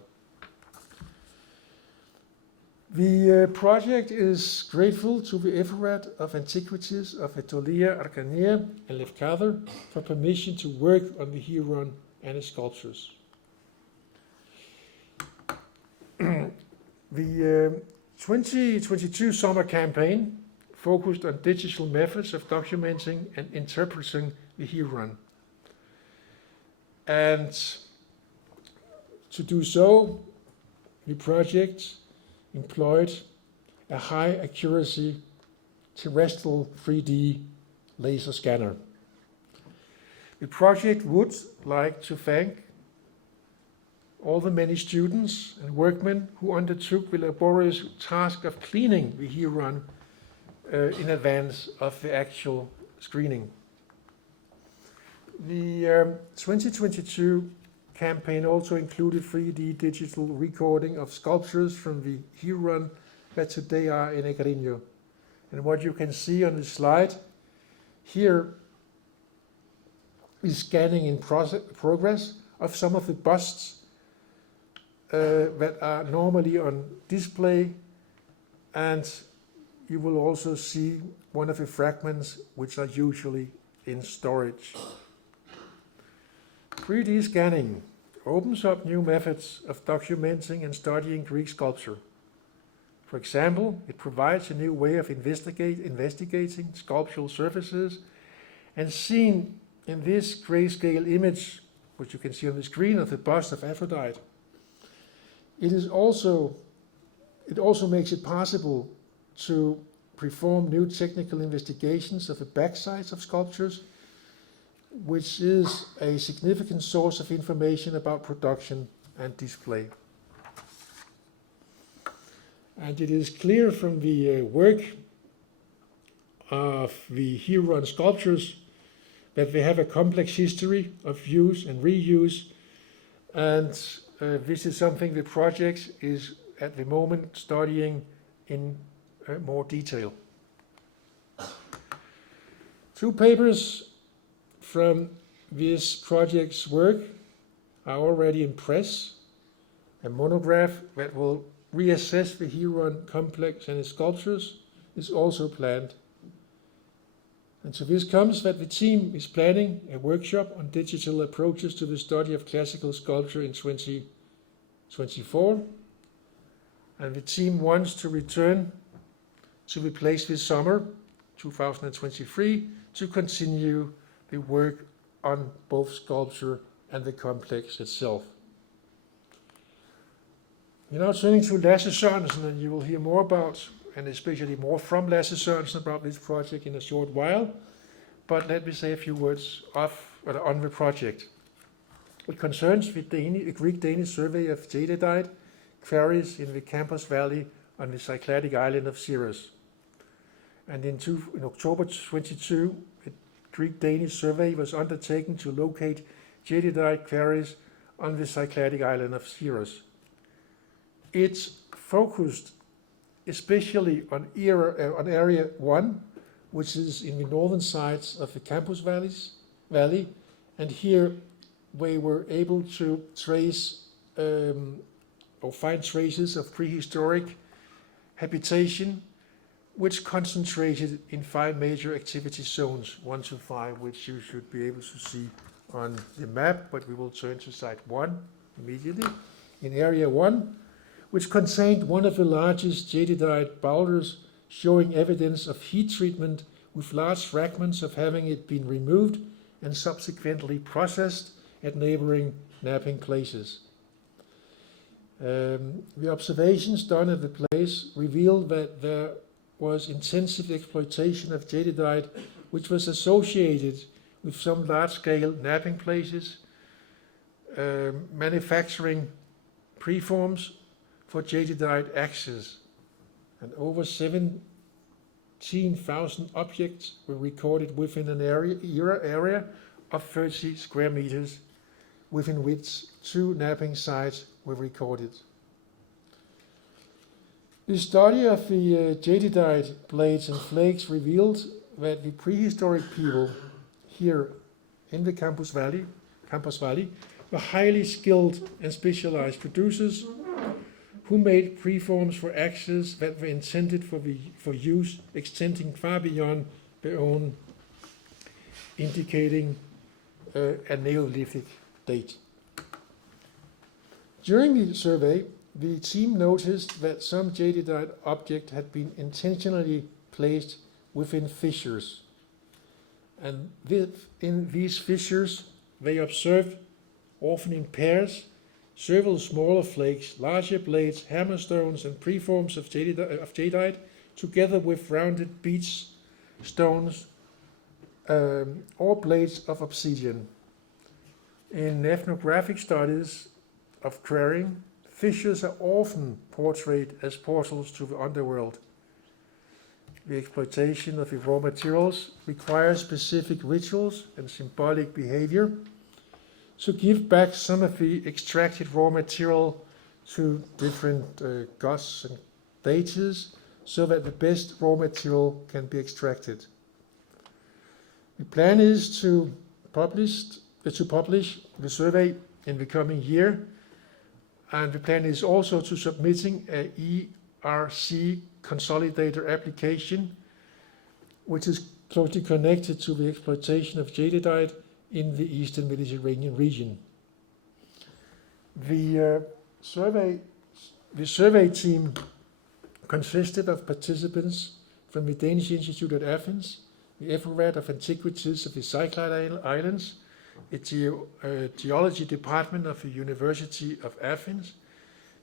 The project is grateful to the Ephorate of Antiquities of Aetolia, Archania and Lefkadar for permission to work on the Heron and its sculptures. The 2022 summer campaign focused on digital methods of documenting and interpreting the Heron. And to do so, the project employed a high accuracy terrestrial 3D laser scanner. The project would like to thank all the many students and workmen who undertook the laborious task of cleaning the Heron in advance of the actual screening. The 2022 campaign also included 3D digital recording of sculptures from the Heron that today are in Egrinio. And what you can see on the slide here is scanning in progress of some of the busts that are normally on display, and you will also see one of the fragments which are usually in storage. 3D scanning opens up new methods of documenting and studying Greek sculpture. For example, it provides a new way of investigating sculptural surfaces, and seen in this grayscale image, which you can see on the screen of the bust of Aphrodite, it also makes it possible to perform new technical investigations of the backsides of sculptures, which is a significant source of information about production and display. And it is clear from the work of the Heron sculptures that they have a complex history of use and reuse, and this is something the project is at the moment studying in more detail. Two papers from this project's work are already in press. A monograph that will reassess the Heron complex and its sculptures is also planned. And so this comes that the team is planning a workshop on digital approaches to the study of classical sculpture in 2024. And the team wants to return to the place this summer, 2023, to continue the work on both sculpture and the complex itself. We're now turning to Lasse Sørensen, and you will hear more about, and especially more from Lasse Sørensen about this project in a short while. But let me say a few words on the project. It concerns the Greek-Danish survey of jadeitite quarries in the Kampos Valley on the Cycladic island of Syros. And in October 22, a Greek-Danish survey was undertaken to locate jadeitite quarries on the Cycladic island of Syros. It's focused especially on area 1, which is in the northern sides of the Kampos Valley, and here we were able to trace or find traces of prehistoric habitation, which concentrated in 5 major activity zones, 1 to 5, which you should be able to see on the map, but we will turn to site 1 immediately. In area 1, which contained one of the largest jadeitite boulders, showing evidence of heat treatment with large fragments of having it been removed and subsequently processed at neighboring napping places. The observations done at the place revealed that there was intensive exploitation of jadeite, which was associated with some large-scale napping places, manufacturing preforms for jadeite axes, and over 17,000 objects were recorded within an area of 30 square meters, within which 2 napping sites were recorded. The study of the jadeite blades and flakes revealed that the prehistoric people here in the Kampos Valley were highly skilled and specialized producers who made preforms for axes that were intended for use extending far beyond their own, indicating a Neolithic date. During the survey, the team noticed that some jadeite objects had been intentionally placed within fissures, and in these fissures they observed, often in pairs, several smaller flakes, larger blades, hammerstones, and preforms of jadeite, together with rounded beach stones or blades of obsidian. In ethnographic studies of quarrying, fissures are often portrayed as portals to the underworld. The exploitation of the raw materials requires specific rituals and symbolic behavior to give back some of the extracted raw material to different gods and deities, so that the best raw material can be extracted. The plan is to publish the survey in the coming year, and the plan is also to submitting a ERC consolidator application, which is closely connected to the exploitation of jadeite in the Eastern Mediterranean region. The survey team consisted of participants from the Danish Institute at Athens, the Ephorate of Antiquities of the Cycladic Islands, the Geology Department of the University of Athens,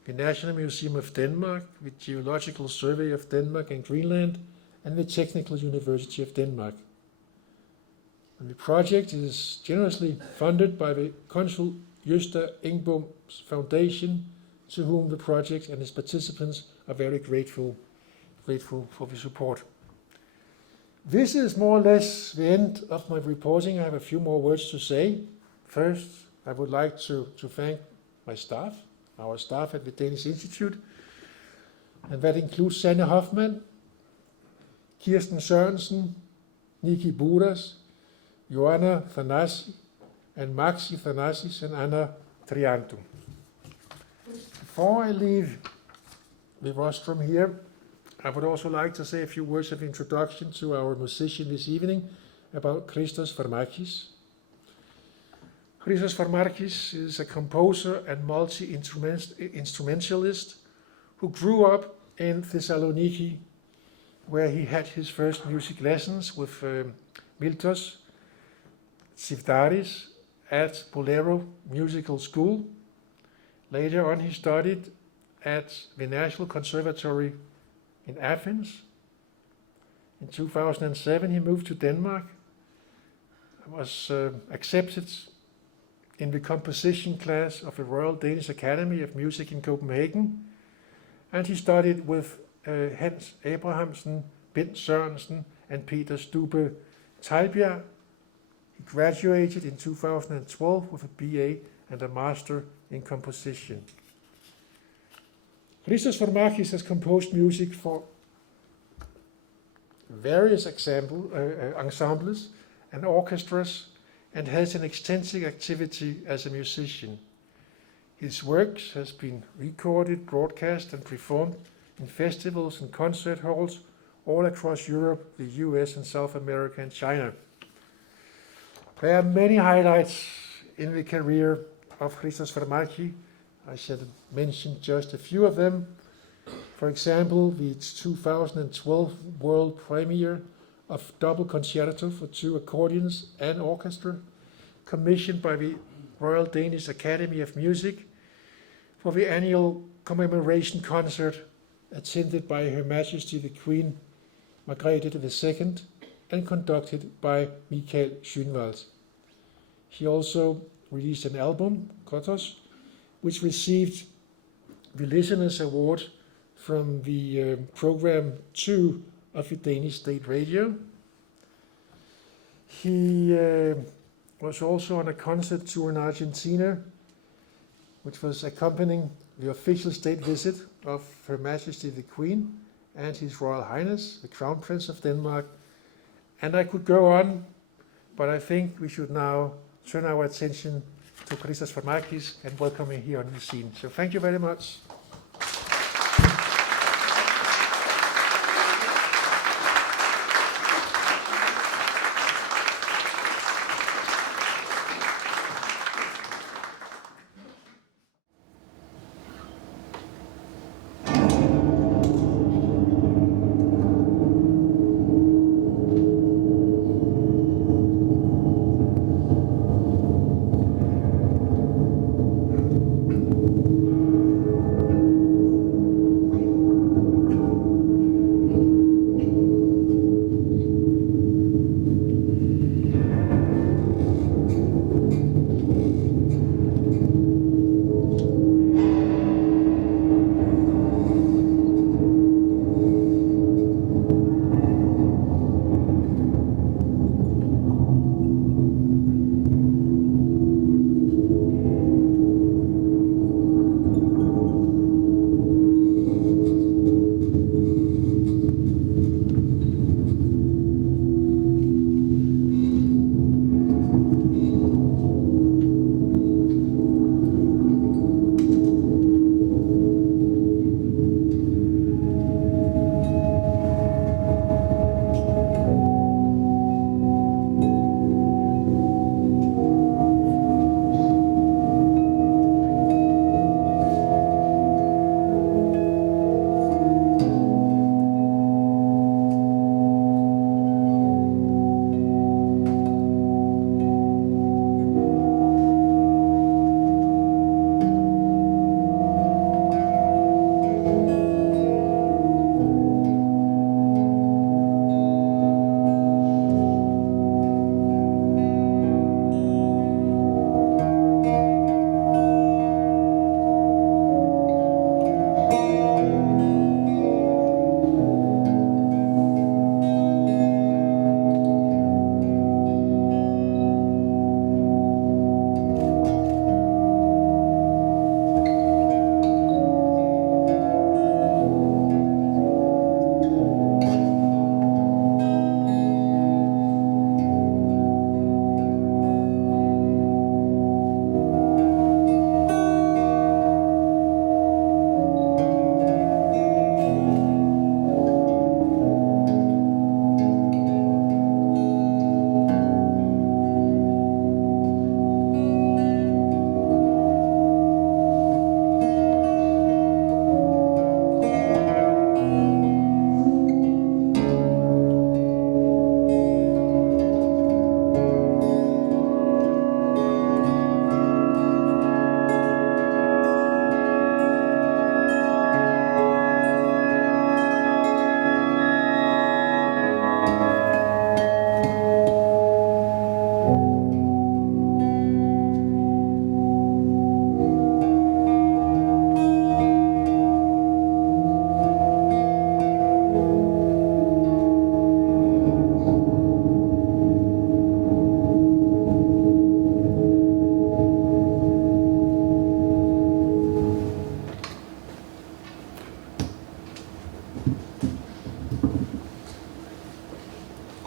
the National Museum of Denmark, the Geological Survey of Denmark and Greenland, and the Technical University of Denmark. And the project is generously funded by the Consul Gösta Engbom's Foundation, to whom the project and its participants are very grateful for the support. This is more or less the end of my reporting. I have a few more words to say. First, I would like to thank my staff, our staff at the Danish Institute, and that includes Sanne Hoffmann, Kirsten Sørensen, Niki Buras, Joanna Thanasi, and Maxi Thanasis, and Anna Trianto. Before I leave the rostrum here, I would also like to say a few words of introduction to our musician this evening about Christos Farmakis. Christos Farmakis is a composer and multi-instrumentalist who grew up in Thessaloniki, where he had his first music lessons with Miltos Tsivtaris at Bolero Musical School. Later on, he studied at the National Conservatory in Athens. In 2007, he moved to Denmark and was accepted in the composition class of the Royal Danish Academy of Music in Copenhagen, and he studied with Hans Abrahamsen, Bent Sørensen, and Peter Stube Teilbjerg. He graduated in 2012 with a BA and a Master in Composition. Christos Farmakis has composed music for various ensembles and orchestras, and has an extensive activity as a musician. His works has been recorded, broadcast, and performed in festivals and concert halls all across Europe, the US, and South America, and China. There are many highlights in the career of Christos Farmakis. I shall mention just a few of them. For example, the 2012 world premiere of Double Concerto for 2 accordions and orchestra, commissioned by the Royal Danish Academy of Music for the annual commemoration concert attended by Her Majesty the Queen Margrethe II and conducted by Michael Schönwald. He also released an album, Christos, which received the Listeners Award from the program 2 of the Danish State Radio. He was also on a concert tour in Argentina, which was accompanying the official state visit of Her Majesty the Queen and His Royal Highness, the Crown Prince of Denmark. And I could go on, but I think we should now turn our attention to Christos Farmakis and welcome him here on the scene. So thank you very much.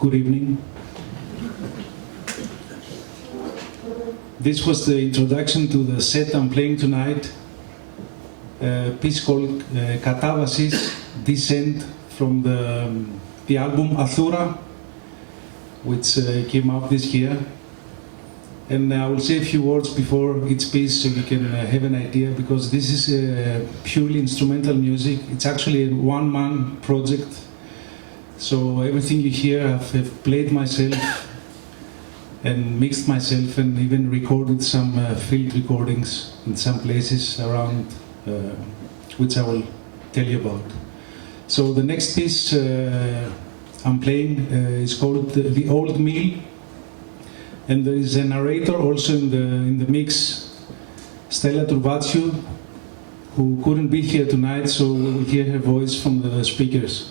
Good evening. This was the introduction to the set I'm playing tonight, a piece called Katavasis, Descent, from the album Athura, which came out this year. And I will say a few words before each piece so you can have an idea, because this is purely instrumental music. It's actually a one-man project. So everything you hear I've played myself, and mixed myself and even recorded some field recordings in some places around, which I will tell you about. So the next piece I'm playing is called The Old Meal, and there is a narrator also in the mix, Stella Turvatsiou, who couldn't be here tonight, so we will hear her voice from the speakers.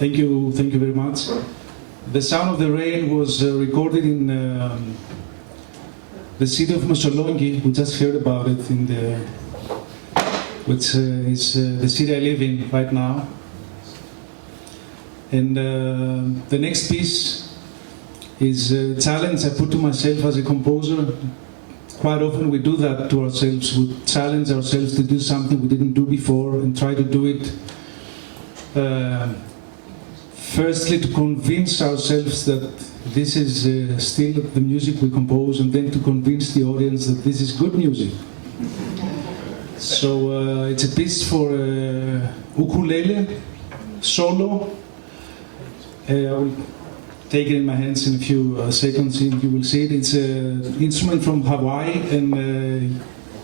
Thank you very much. The Sound of the Rain was recorded in the city of Missolonghi. We just heard about it which is the city I live in right now. And the next piece is a challenge I put to myself as a composer quite often we do that to ourselves. We challenge ourselves to do something we didn't do before and try to do it. Firstly, to convince ourselves that this is still the music we compose, and then to convince the audience that this is good music. So it's a piece for ukulele, solo. I will take it in my hands in a few seconds and you will see it. It's an instrument from Hawaii, and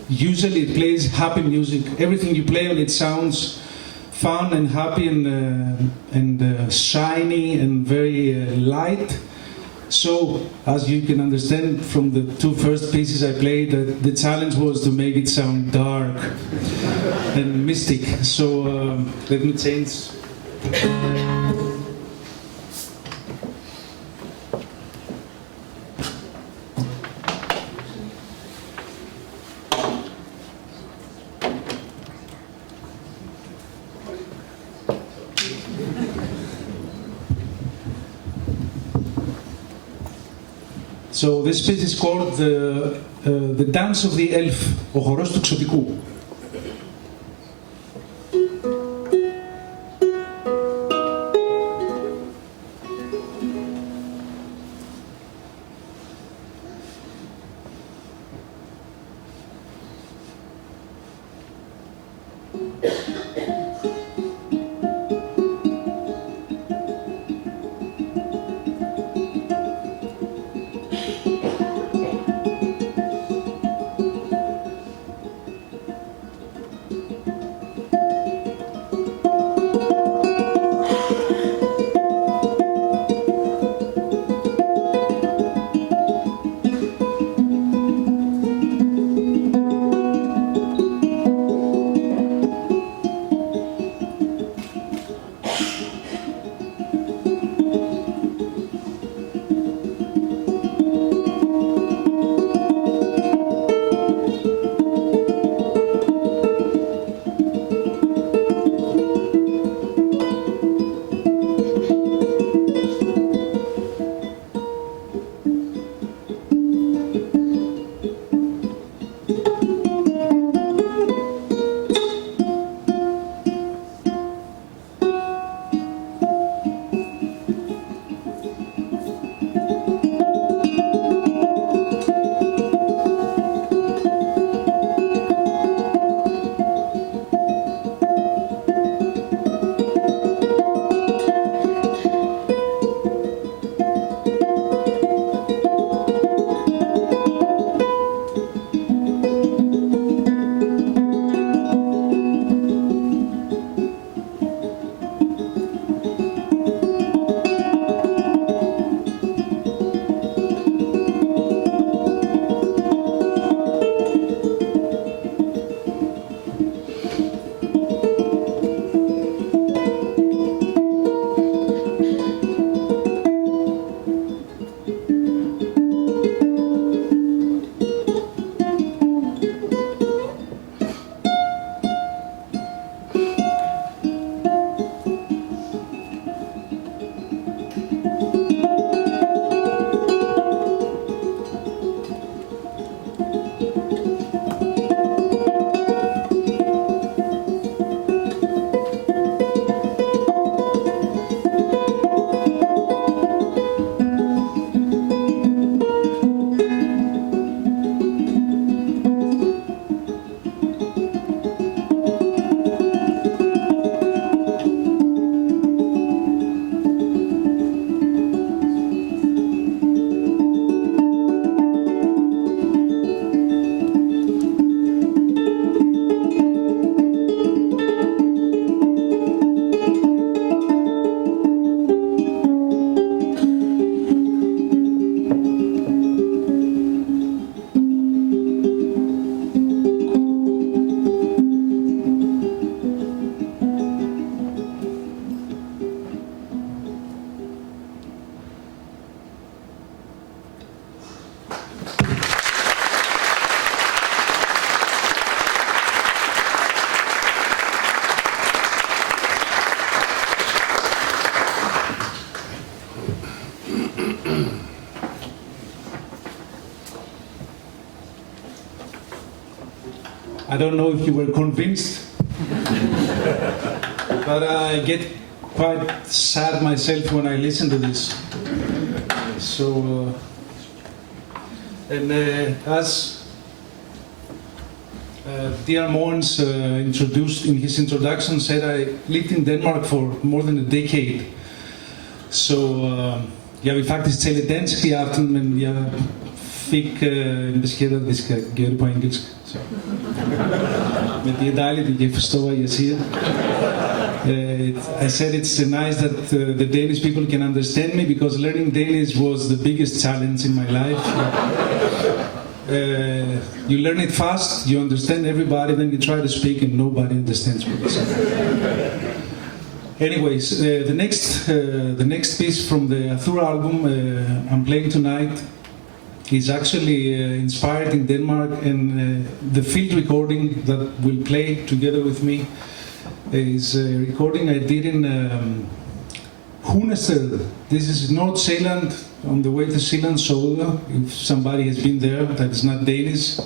usually it plays happy music. Everything you play on it sounds fun and happy and shiny and very light. So, as you can understand from the two first pieces I played, the challenge was to make it sound dark and mystic. So, let me change. So this piece is called the Dance of the Elf, ο χορός του ξωτικού. I don't know if you were convinced, but I get quite sad myself when I listen to this. So, as dear Mogens introduced in his introduction, said I lived in Denmark for more than a decade. Så jeg vil faktisk tale dansk i aften, men jeg fik en besked, at vi skal gøre det på engelsk. Så. Men det er dejligt, at I kan forstå, hvad jeg siger. I said it's nice that the Danish people can understand me, because learning Danish was the biggest challenge in my life. You learn it fast, you understand everybody, then you try to speak and nobody understands what you say. Anyways, the next piece from the Athūra album I'm playing tonight is actually inspired in Denmark, and the field recording that will play together with me is a recording I did in Hundested. This is North Zealand, on the way to Zealand, so if somebody has been there that is not Danish,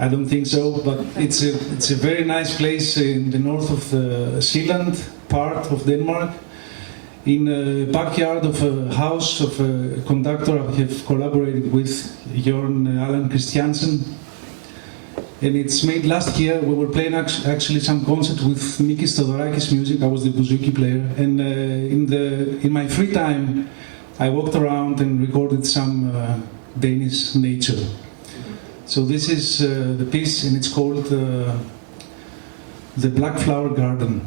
I don't think so, but it's a very nice place in the north of the Zealand part of Denmark, in a backyard of a house of a conductor I have collaborated with, Jørgen Allan Christiansen. And it's made last year. We were playing actually some concert with Mikis Theodorakis music. I was the bouzouki player, and in my free time, I walked around and recorded some Danish nature. So this is the piece, and it's called The Black Flower Garden.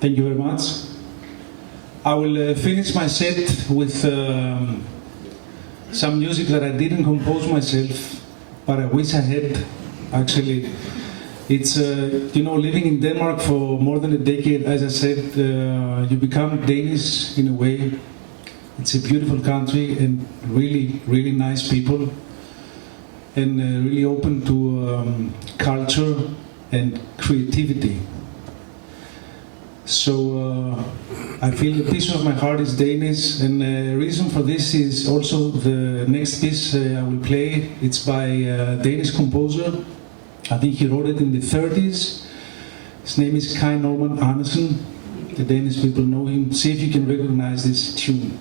Thank you very much. I will finish my set with some music that I didn't compose myself, but I wish I had. Actually, it's living in Denmark for more than a decade. As I said, you become Danish in a way. It's a beautiful country and really, really nice people, and really open to culture and creativity. So I feel a piece of my heart is Danish, and the reason for this is also the next piece I will play. It's by a Danish composer. I think he wrote it in the 30s. His name is Kai Norman Andersen. The Danish people know him. See if you can recognize this tune.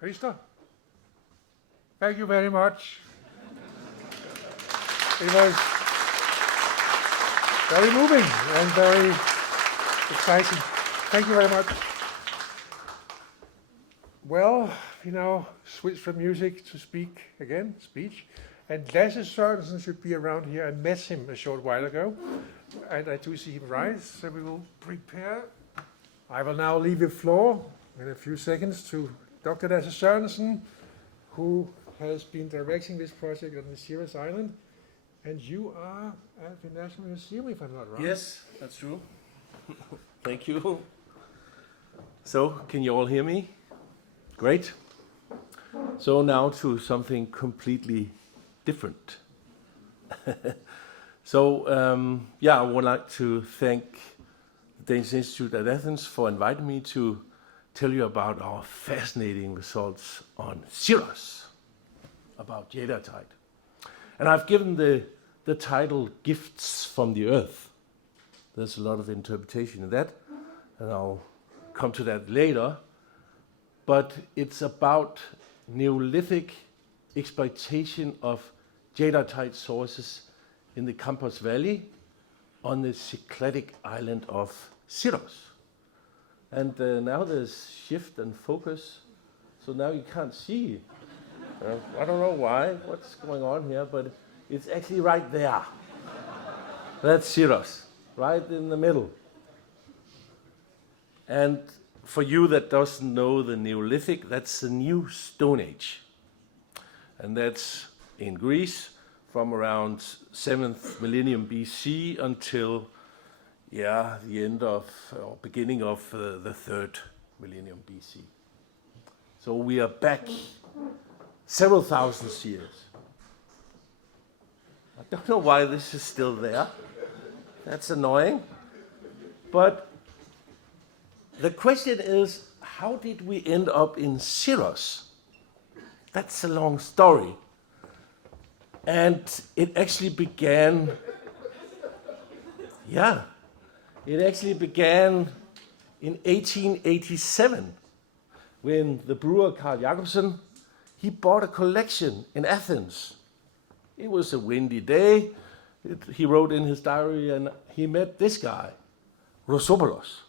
Christos, thank you very much. It was very moving and very exciting. Thank you very much. Well, switch from music to speech. And Lasse Sørensen should be around here. I met him a short while ago, and I do see him rise, so we will prepare. I will now leave the floor in a few seconds to Dr. Lasse Sørensen, who has been directing this project on the Syros Island. And you are at the National Museum, if I'm not wrong. Yes, that's true. Thank you. So, can you all hear me? Great. So now to something completely different. I would like to thank the Danish Institute at Athens for inviting me to tell you about our fascinating results on Syros, about jadeitite. And I've given the title Gifts from the Earth. There's a lot of interpretation in that, and I'll come to that later. But it's about Neolithic exploitation of jadeitite sources in the Kampos Valley on the Cycladic island of Syros. And now there's shift and focus, so now you can't see. I don't know why, what's going on here, but it's actually right there. That's Syros, right in the middle. And for you that doesn't know the Neolithic, that's the new Stone Age. And that's in Greece from around 7th millennium BC until the end of, or beginning of the 3rd millennium BC. So we are back several thousand years. I don't know why this is still there. That's annoying. But the question is, how did we end up in Syros? That's a long story. And it actually began, it actually began in 1887 when the brewer Carl Jacobsen, he bought a collection in Athens. It was a windy day. He wrote in his diary and he met this guy, Rosopoulos.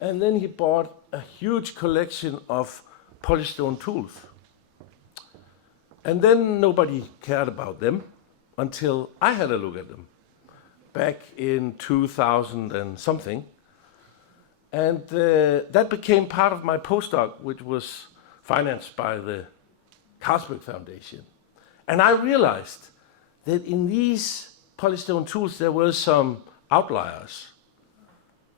And then he bought a huge collection of polished stone tools. And then nobody cared about them until I had a look at them back in 2000 and something. And that became part of my postdoc, which was financed by the Carlsberg Foundation. And I realized that in these polished stone tools there were some outliers.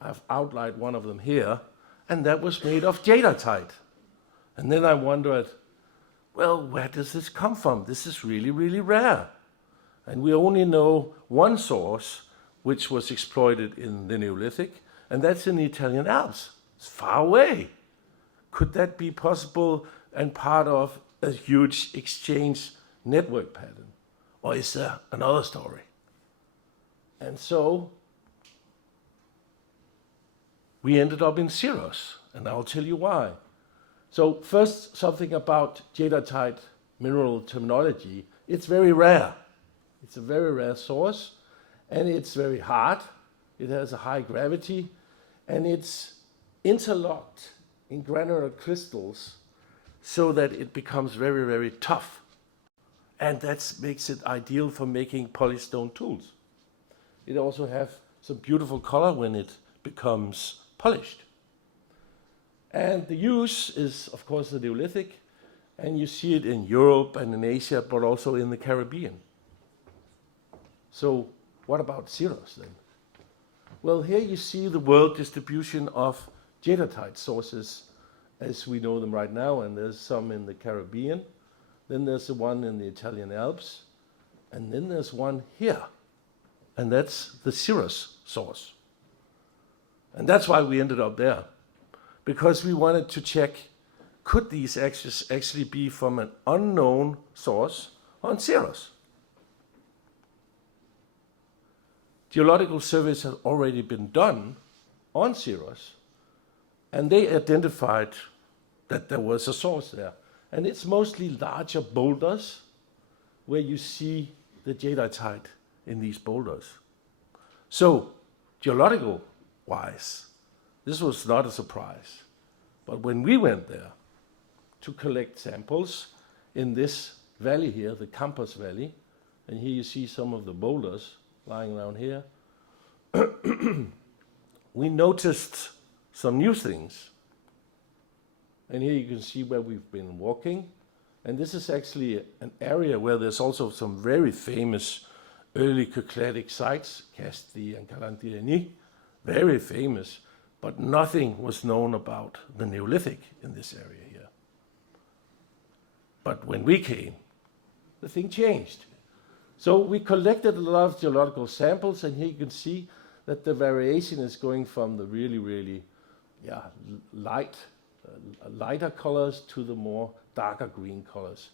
I've outlined one of them here, and that was made of jadeitite. And then I wondered, well, where does this come from? This is really, really rare. And we only know one source which was exploited in the Neolithic, and that's in the Italian Alps. It's far away. Could that be possible and part of a huge exchange network pattern? Or is there another story? And so we ended up in Syros, and I'll tell you why. So first, something about jadeitite mineral terminology. It's very rare. It's a very rare source, and it's very hard. It has a high gravity, and it's interlocked in granular crystals so that it becomes very, very tough. And that makes it ideal for making polished stone tools. It also has some beautiful color when it becomes polished. And the use is, of course, the Neolithic, and you see it in Europe and in Asia, but also in the Caribbean. So what about Syros then? Well, here you see the world distribution of jadeitite sources as we know them right now, and there's some in the Caribbean, then there's the one in the Italian Alps, and then there's one here, and that's the Syros source. And that's why we ended up there, because we wanted to check, could these actually be from an unknown source on Syros? Geological surveys had already been done on Syros, and they identified that there was a source there. And it's mostly larger boulders where you see the jadeitite in these boulders. So, geological-wise, this was not a surprise. But when we went there to collect samples in this valley here, the Kampos Valley, and here you see some of the boulders lying around here, we noticed some new things. And here you can see where we've been walking. And this is actually an area where there's also some very famous early Cycladic sites, Casti and Calantieni, very famous, but nothing was known about the Neolithic in this area here. But when we came, the thing changed. So we collected a lot of geological samples, and here you can see that the variation is going from the really, really lighter colors to the more darker green colors.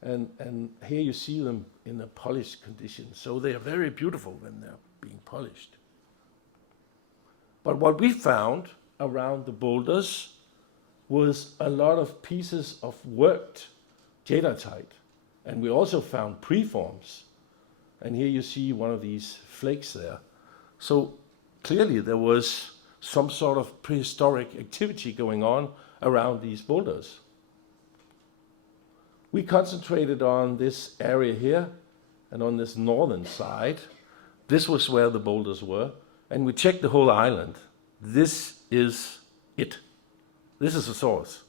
And here you see them in a polished condition. So they are very beautiful when they're being polished. But what we found around the boulders was a lot of pieces of worked jadeitite. And we also found preforms. And here you see one of these flakes there. So clearly there was some sort of prehistoric activity going on around these boulders. We concentrated on this area here and on this northern side. This was where the boulders were, and we checked the whole island. This is it. This is the source.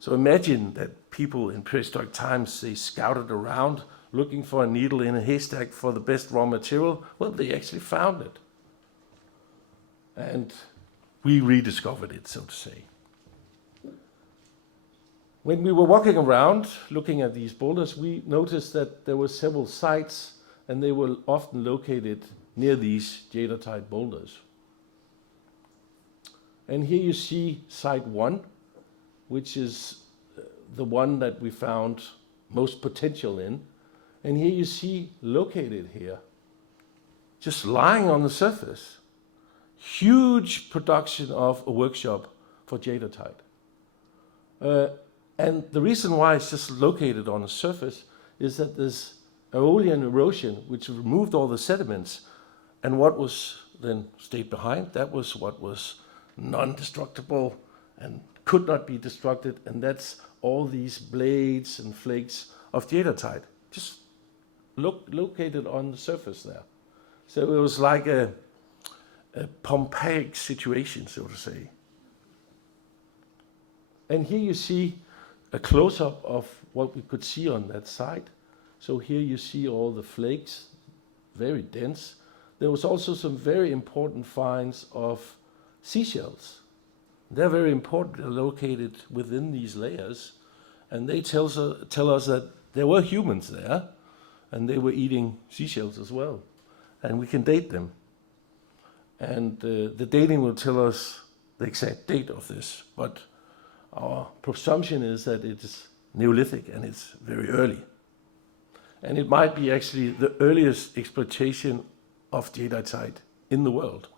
So imagine that people in prehistoric times, they scouted around looking for a needle in a haystack for the best raw material. Well, they actually found it. And we rediscovered it, so to say. When we were walking around looking at these boulders, we noticed that there were several sites, and they were often located near these jadeitite boulders. And here you see site 1, which is the one that we found most potential in. And here you see, located here, just lying on the surface, huge production of a workshop for jadeitite. And the reason why it's just located on the surface is that there's Aeolian erosion, which removed all the sediments, and what was then stayed behind, that was what was non-destructible and could not be destructed, and that's all these blades and flakes of jadeitite, just located on the surface there. So it was like a Pompeiic situation, so to say. And here you see a close-up of what we could see on that side. So here you see all the flakes, very dense. There was also some very important finds of seashells. They're very important. They're located within these layers, and they tell us that there were humans there, and they were eating seashells as well. And we can date them. And the dating will tell us the exact date of this, but our presumption is that it's Neolithic and it's very early. And it might be actually the earliest exploitation of jadeitite in the world.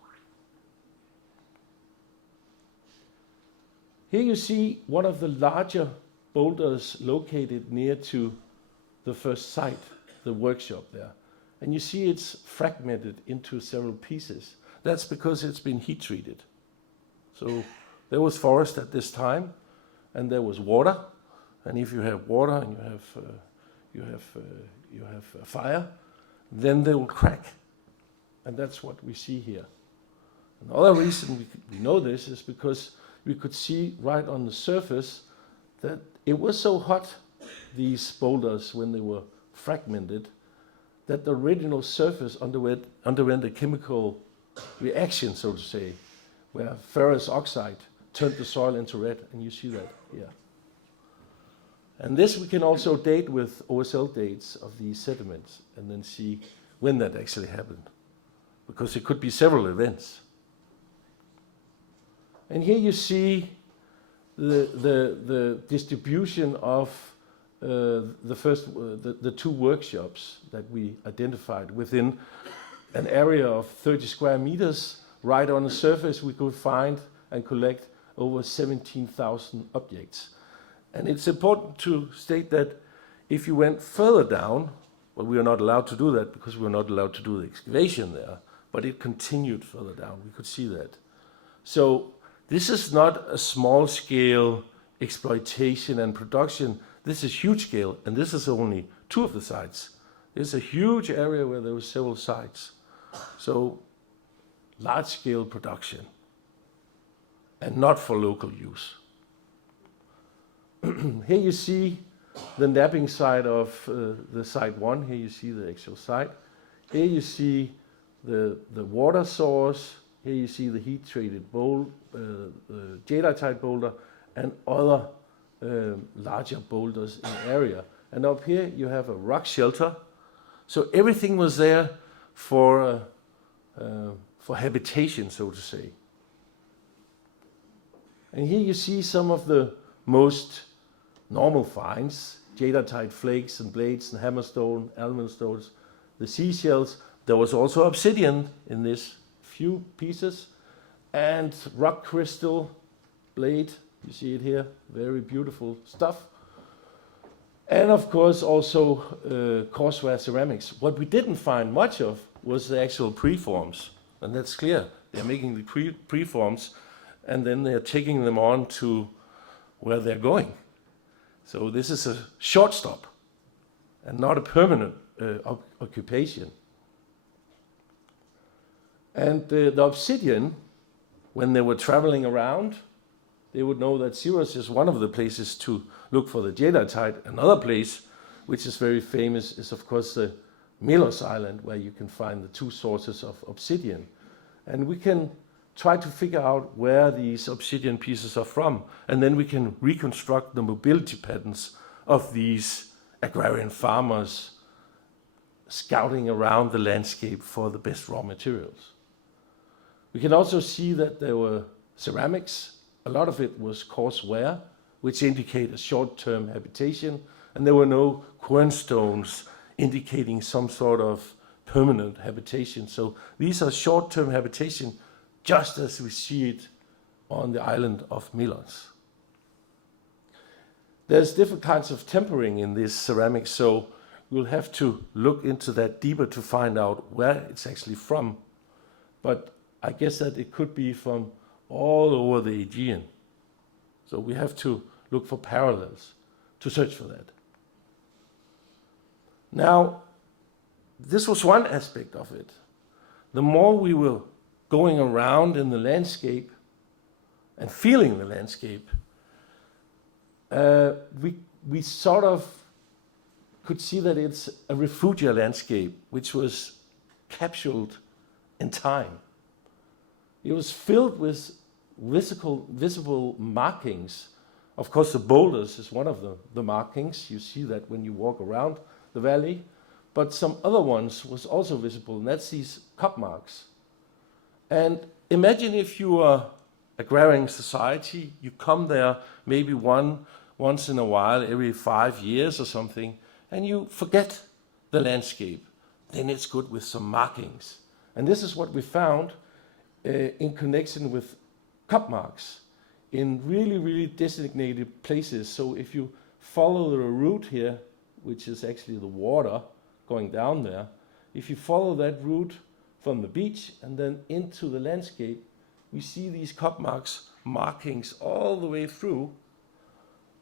Here you see one of the larger boulders located near to the first site, the workshop there. And you see it's fragmented into several pieces. That's because it's been heat treated. So there was forest at this time, and there was water. And if you have water and you have fire, then they will crack. And that's what we see here. Another reason we know this is because we could see right on the surface that it was so hot, these boulders, when they were fragmented, that the original surface underwent a chemical reaction, so to say, where ferrous oxide turned the soil into red, and you see that here. And this we can also date with OSL dates of these sediments and then see when that actually happened, because it could be several events. And here you see the distribution of the two workshops that we identified within an area of 30 square meters. Right on the surface we could find and collect over 17,000 objects. And it's important to state that if you went further down, well, we are not allowed to do that because we are not allowed to do the excavation there, but it continued further down. We could see that. So this is not a small scale exploitation and production. This is huge scale, and this is only two of the sites. It's a huge area where there were several sites. So large scale production and not for local use. Here you see the napping site of the site 1. Here you see the actual site. Here you see the water source. Here you see the heat-treated jadeitite boulder and other larger boulders in the area. And up here you have a rock shelter. So everything was there for habitation, so to say. And here you see some of the most normal finds, jadeitite flakes and blades and hammerstone, almond stones, the seashells. There was also obsidian in this few pieces, and rock crystal blade, you see it here, very beautiful stuff. And of course also courseware ceramics. What we didn't find much of was the actual preforms. And that's clear. They're making the preforms, and then they're taking them on to where they're going. So this is a short stop and not a permanent occupation. And the obsidian, when they were traveling around, they would know that Syros is one of the places to look for the jadeitite. Another place, which is very famous, is of course the Melos Island, where you can find the two sources of obsidian. And we can try to figure out where these obsidian pieces are from, and then we can reconstruct the mobility patterns of these agrarian farmers scouting around the landscape for the best raw materials. We can also see that there were ceramics. A lot of it was coarse ware, which indicate a short-term habitation, and there were no quernstones indicating some sort of permanent habitation. So these are short-term habitation, just as we see it on the island of Melos. There's different kinds of tempering in this ceramics, so we'll have to look into that deeper to find out where it's actually from. But I guess that it could be from all over the Aegean. So we have to look for parallels to search for that. Now, this was one aspect of it. The more we were going around in the landscape and feeling the landscape, we sort of could see that it's a refugia landscape which was capsuled in time. It was filled with visible markings. Of course, the boulders is one of the markings. You see that when you walk around the valley. But some other ones was also visible, and that's these cup marks. And imagine if you are agrarian society, you come there maybe once in a while, every 5 years or something, and you forget the landscape. Then it's good with some markings. And this is what we found in connection with cup marks in really, really designated places. So if you follow the route here, which is actually the water going down there, if you follow that route from the beach and then into the landscape, we see these cup markings all the way through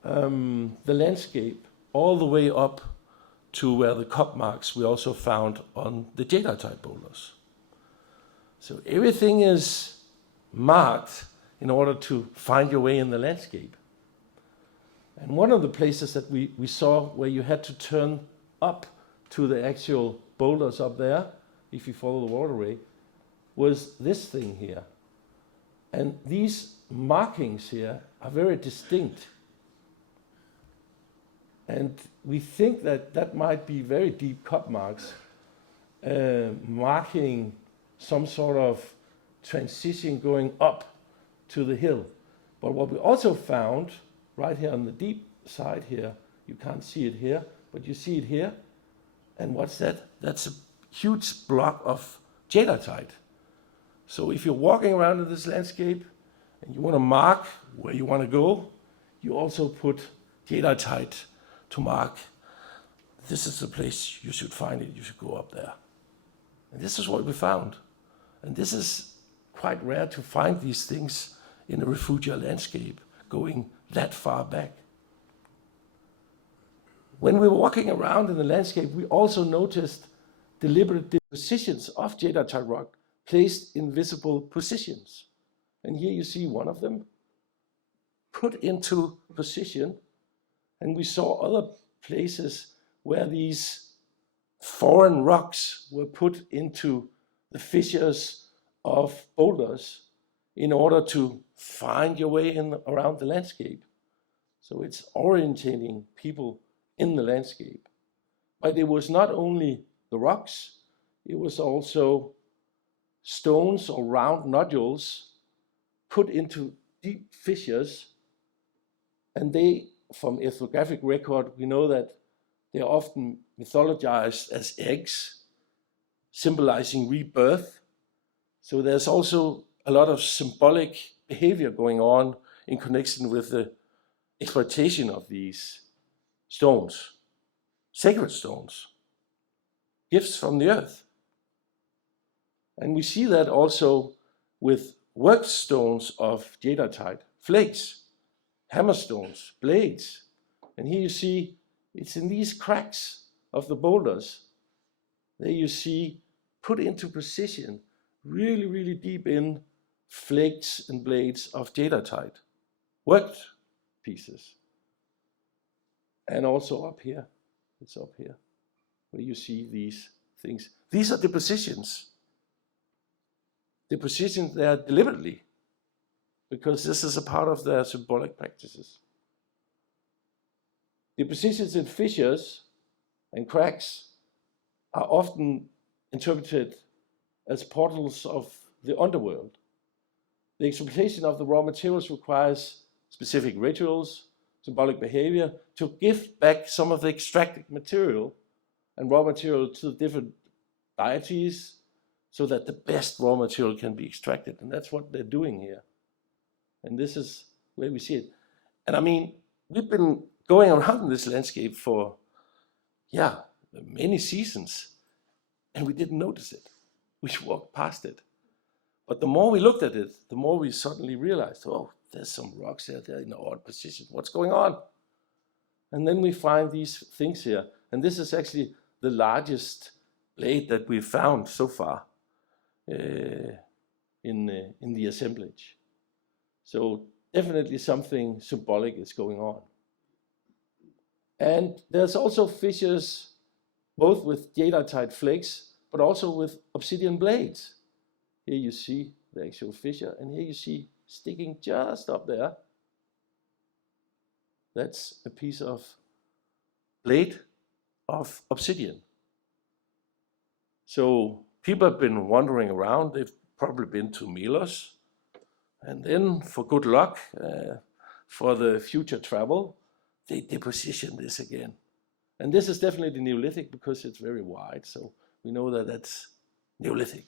the landscape, all the way up to where the cup marks we also found on the jadeitite boulders. So everything is marked in order to find your way in the landscape. And one of the places that we saw where you had to turn up to the actual boulders up there, if you follow the waterway, was this thing here. And these markings here are very distinct. And we think that that might be very deep cup marks, marking some sort of transition going up to the hill. But what we also found, right here on the deep side here, you can't see it here, but you see it here. And what's that? That's a huge block of jadeitite. So if you're walking around in this landscape and you want to mark where you want to go, you also put jadeitite to mark, this is the place you should find it, you should go up there. And this is what we found. And this is quite rare to find these things in a refugia landscape going that far back. When we were walking around in the landscape, we also noticed deliberate depositions of jadeitite rock placed in visible positions. And here you see one of them put into position. And we saw other places where these foreign rocks were put into the fissures of boulders in order to find your way in around the landscape. So it's orientating people in the landscape. But it was not only the rocks, it was also stones or round nodules put into deep fissures, and they, from ethnographic record, we know that they are often mythologized as eggs, symbolizing rebirth. So there's also a lot of symbolic behavior going on in connection with the exploitation of these stones, sacred stones, gifts from the earth. And we see that also with worked stones of jadeitite, flakes, hammerstones, blades. And here you see it's in these cracks of the boulders. There you see put into precision, really, really deep in flakes and blades of jadeitite, worked pieces. And also up here, it's up here, where you see these things. These are depositions. Depositions there deliberately, because this is a part of their symbolic practices. Depositions in fissures and cracks are often interpreted as portals of the underworld. The exploitation of the raw materials requires specific rituals, symbolic behavior to give back some of the extracted material and raw material to the different deities so that the best raw material can be extracted. And that's what they're doing here. And this is where we see it. And I mean, we've been going around this landscape for, many seasons, and we didn't notice it. We walked past it. But the more we looked at it, the more we suddenly realized, oh, there's some rocks there, they're in an odd position. What's going on? And then we find these things here. And this is actually the largest blade that we've found so far in the assemblage. So definitely something symbolic is going on. And there's also fissures, both with jadeitite flakes, but also with obsidian blades. Here you see the actual fissure, and here you see sticking just up there. That's a piece of blade of obsidian. So people have been wandering around. They've probably been to Milos. And then, for good luck, for the future travel, they deposition this again. And this is definitely Neolithic because it's very wide. So we know that that's Neolithic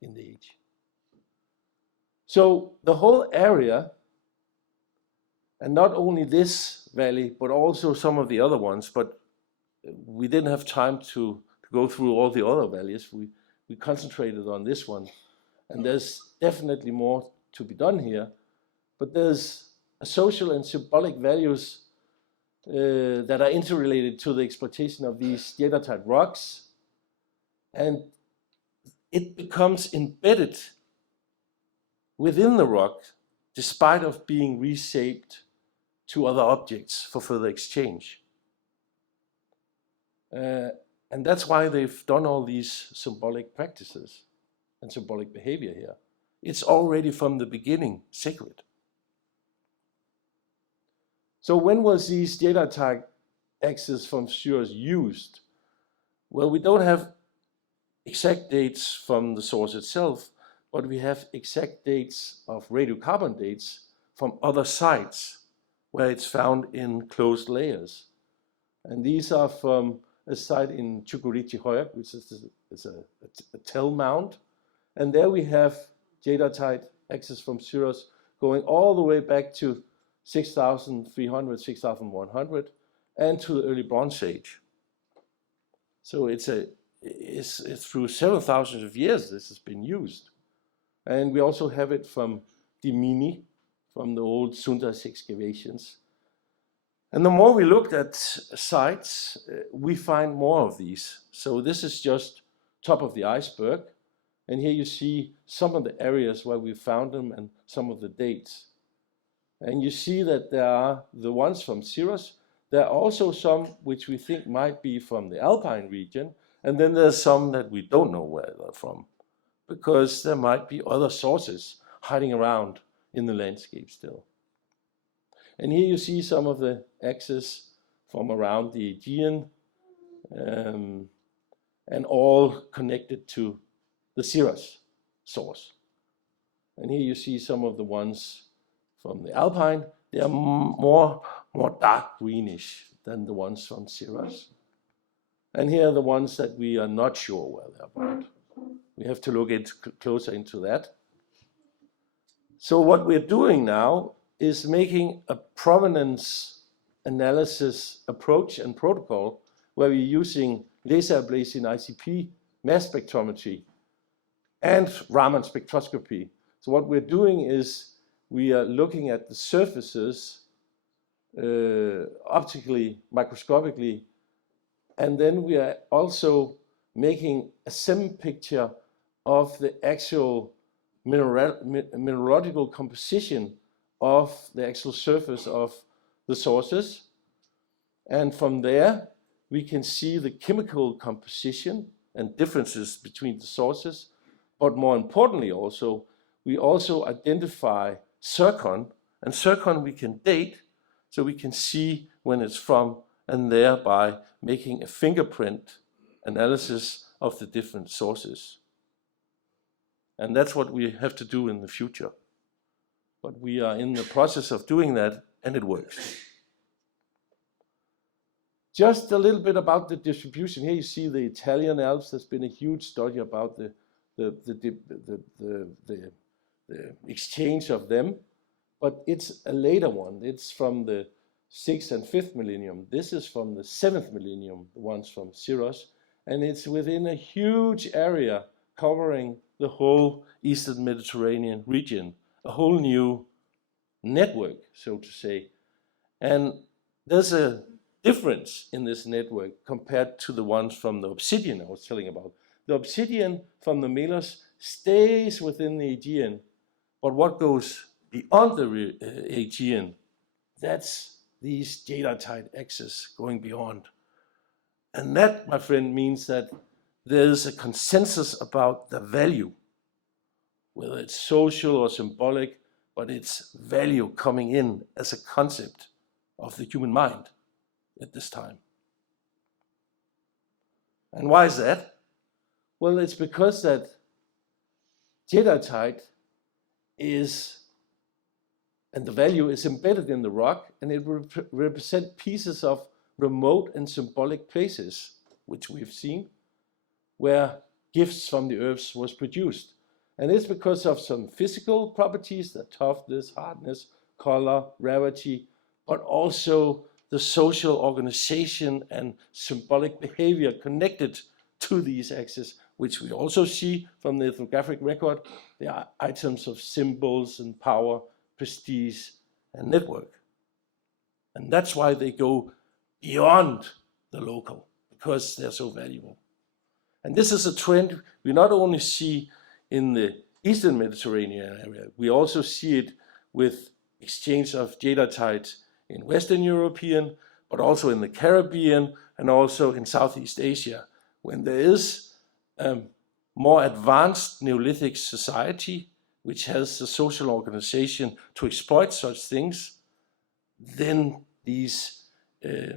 in the age. So the whole area, and not only this valley, but also some of the other ones, but we didn't have time to go through all the other valleys. We concentrated on this one. And there's definitely more to be done here. But there's a social and symbolic values that are interrelated to the exploitation of these jadeitite rocks. And it becomes embedded within the rock, despite of being reshaped to other objects for further exchange. And that's why they've done all these symbolic practices and symbolic behavior here. It's already from the beginning sacred. So when was these jadeitite axes from Syros used? Well, we don't have exact dates from the source itself, but we have exact dates of radiocarbon dates from other sites where it's found in closed layers. And these are from a site in Çukurçay, which is a tell mound. And there we have jadeitite axes from Syros going all the way back to 6,300, 6,100, and to the early Bronze Age. So it's through several thousands of years this has been used. And we also have it from Dimini, from the old Sundas excavations. And the more we looked at sites, we find more of these. So this is just top of the iceberg. And here you see some of the areas where we found them and some of the dates. And you see that there are the ones from Syros. There are also some which we think might be from the Alpine region. And then there's some that we don't know where they're from, because there might be other sources hiding around in the landscape still. And here you see some of the axes from around the Aegean, and all connected to the Syros source. And here you see some of the ones from the Alpine. They are more dark greenish than the ones from Syros. And here are the ones that we are not sure where they're about. We have to look closer into that. So what we're doing now is making a provenance analysis approach and protocol where we're using laser ablation ICP mass spectrometry and Raman spectroscopy. So what we're doing is we are looking at the surfaces optically, microscopically, and then we are also making a SEM picture of the actual mineralogical composition of the actual surface of the sources. And from there, we can see the chemical composition and differences between the sources. But more importantly also, we also identify zircon, and zircon we can date, so we can see when it's from, and thereby making a fingerprint analysis of the different sources. And that's what we have to do in the future. But we are in the process of doing that, and it works. Just a little bit about the distribution. Here you see the Italian Alps. There's been a huge study about the exchange of them, but it's a later one. It's from the 6th and 5th millennium. This is from the 7th millennium, the ones from Syros, and it's within a huge area covering the whole Eastern Mediterranean region, a whole new network, so to say. And there's a difference in this network compared to the ones from the obsidian I was telling about. The obsidian from the Melos stays within the Aegean, but what goes beyond the Aegean, that's these jadeitite axes going beyond. And that, my friend, means that there's a consensus about the value, whether it's social or symbolic, but it's value coming in as a concept of the human mind at this time. And why is that? Well, it's because that jadeitite is, and the value is embedded in the rock, and it represents pieces of remote and symbolic places, which we've seen, where gifts from the earth was produced. And it's because of some physical properties, the toughness, hardness, color, rarity, but also the social organization and symbolic behavior connected to these axes, which we also see from the ethnographic record. They are items of symbols and power, prestige, and network. And that's why they go beyond the local, because they're so valuable. And this is a trend we not only see in the Eastern Mediterranean area, we also see it with exchange of jadeitite in Western European, but also in the Caribbean and also in Southeast Asia. When there is a more advanced Neolithic society, which has a social organization to exploit such things, then these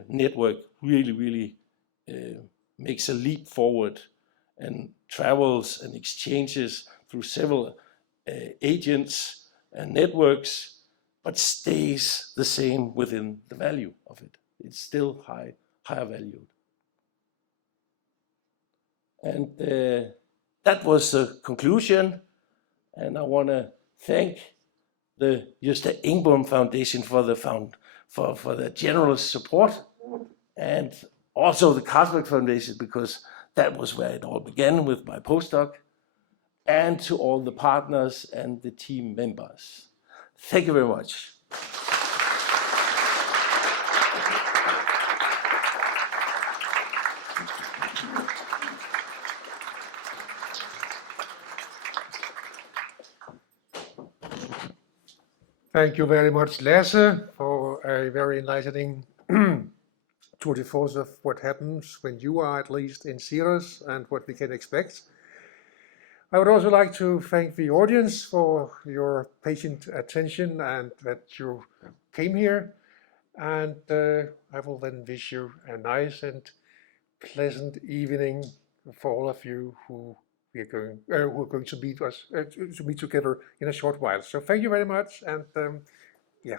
network really makes a leap forward and travels and exchanges through several agents and networks, but stays the same within the value of it. It's still higher valued. And that was the conclusion. And I want to thank the Gösta Engblom Foundation for the generous support, and also the Carlsberg Foundation, because that was where it all began with my postdoc, and to all the partners and the team members. Thank you very much. Thank you very much, Lasse, for a very enlightening tour de force of what happens when you are at least in Syros and what we can expect. I would also like to thank the audience for your patient attention and that you came here. And I will then wish you a nice and pleasant evening for all of you who are going to meet us to meet together in a short while. So thank you very much, and yeah.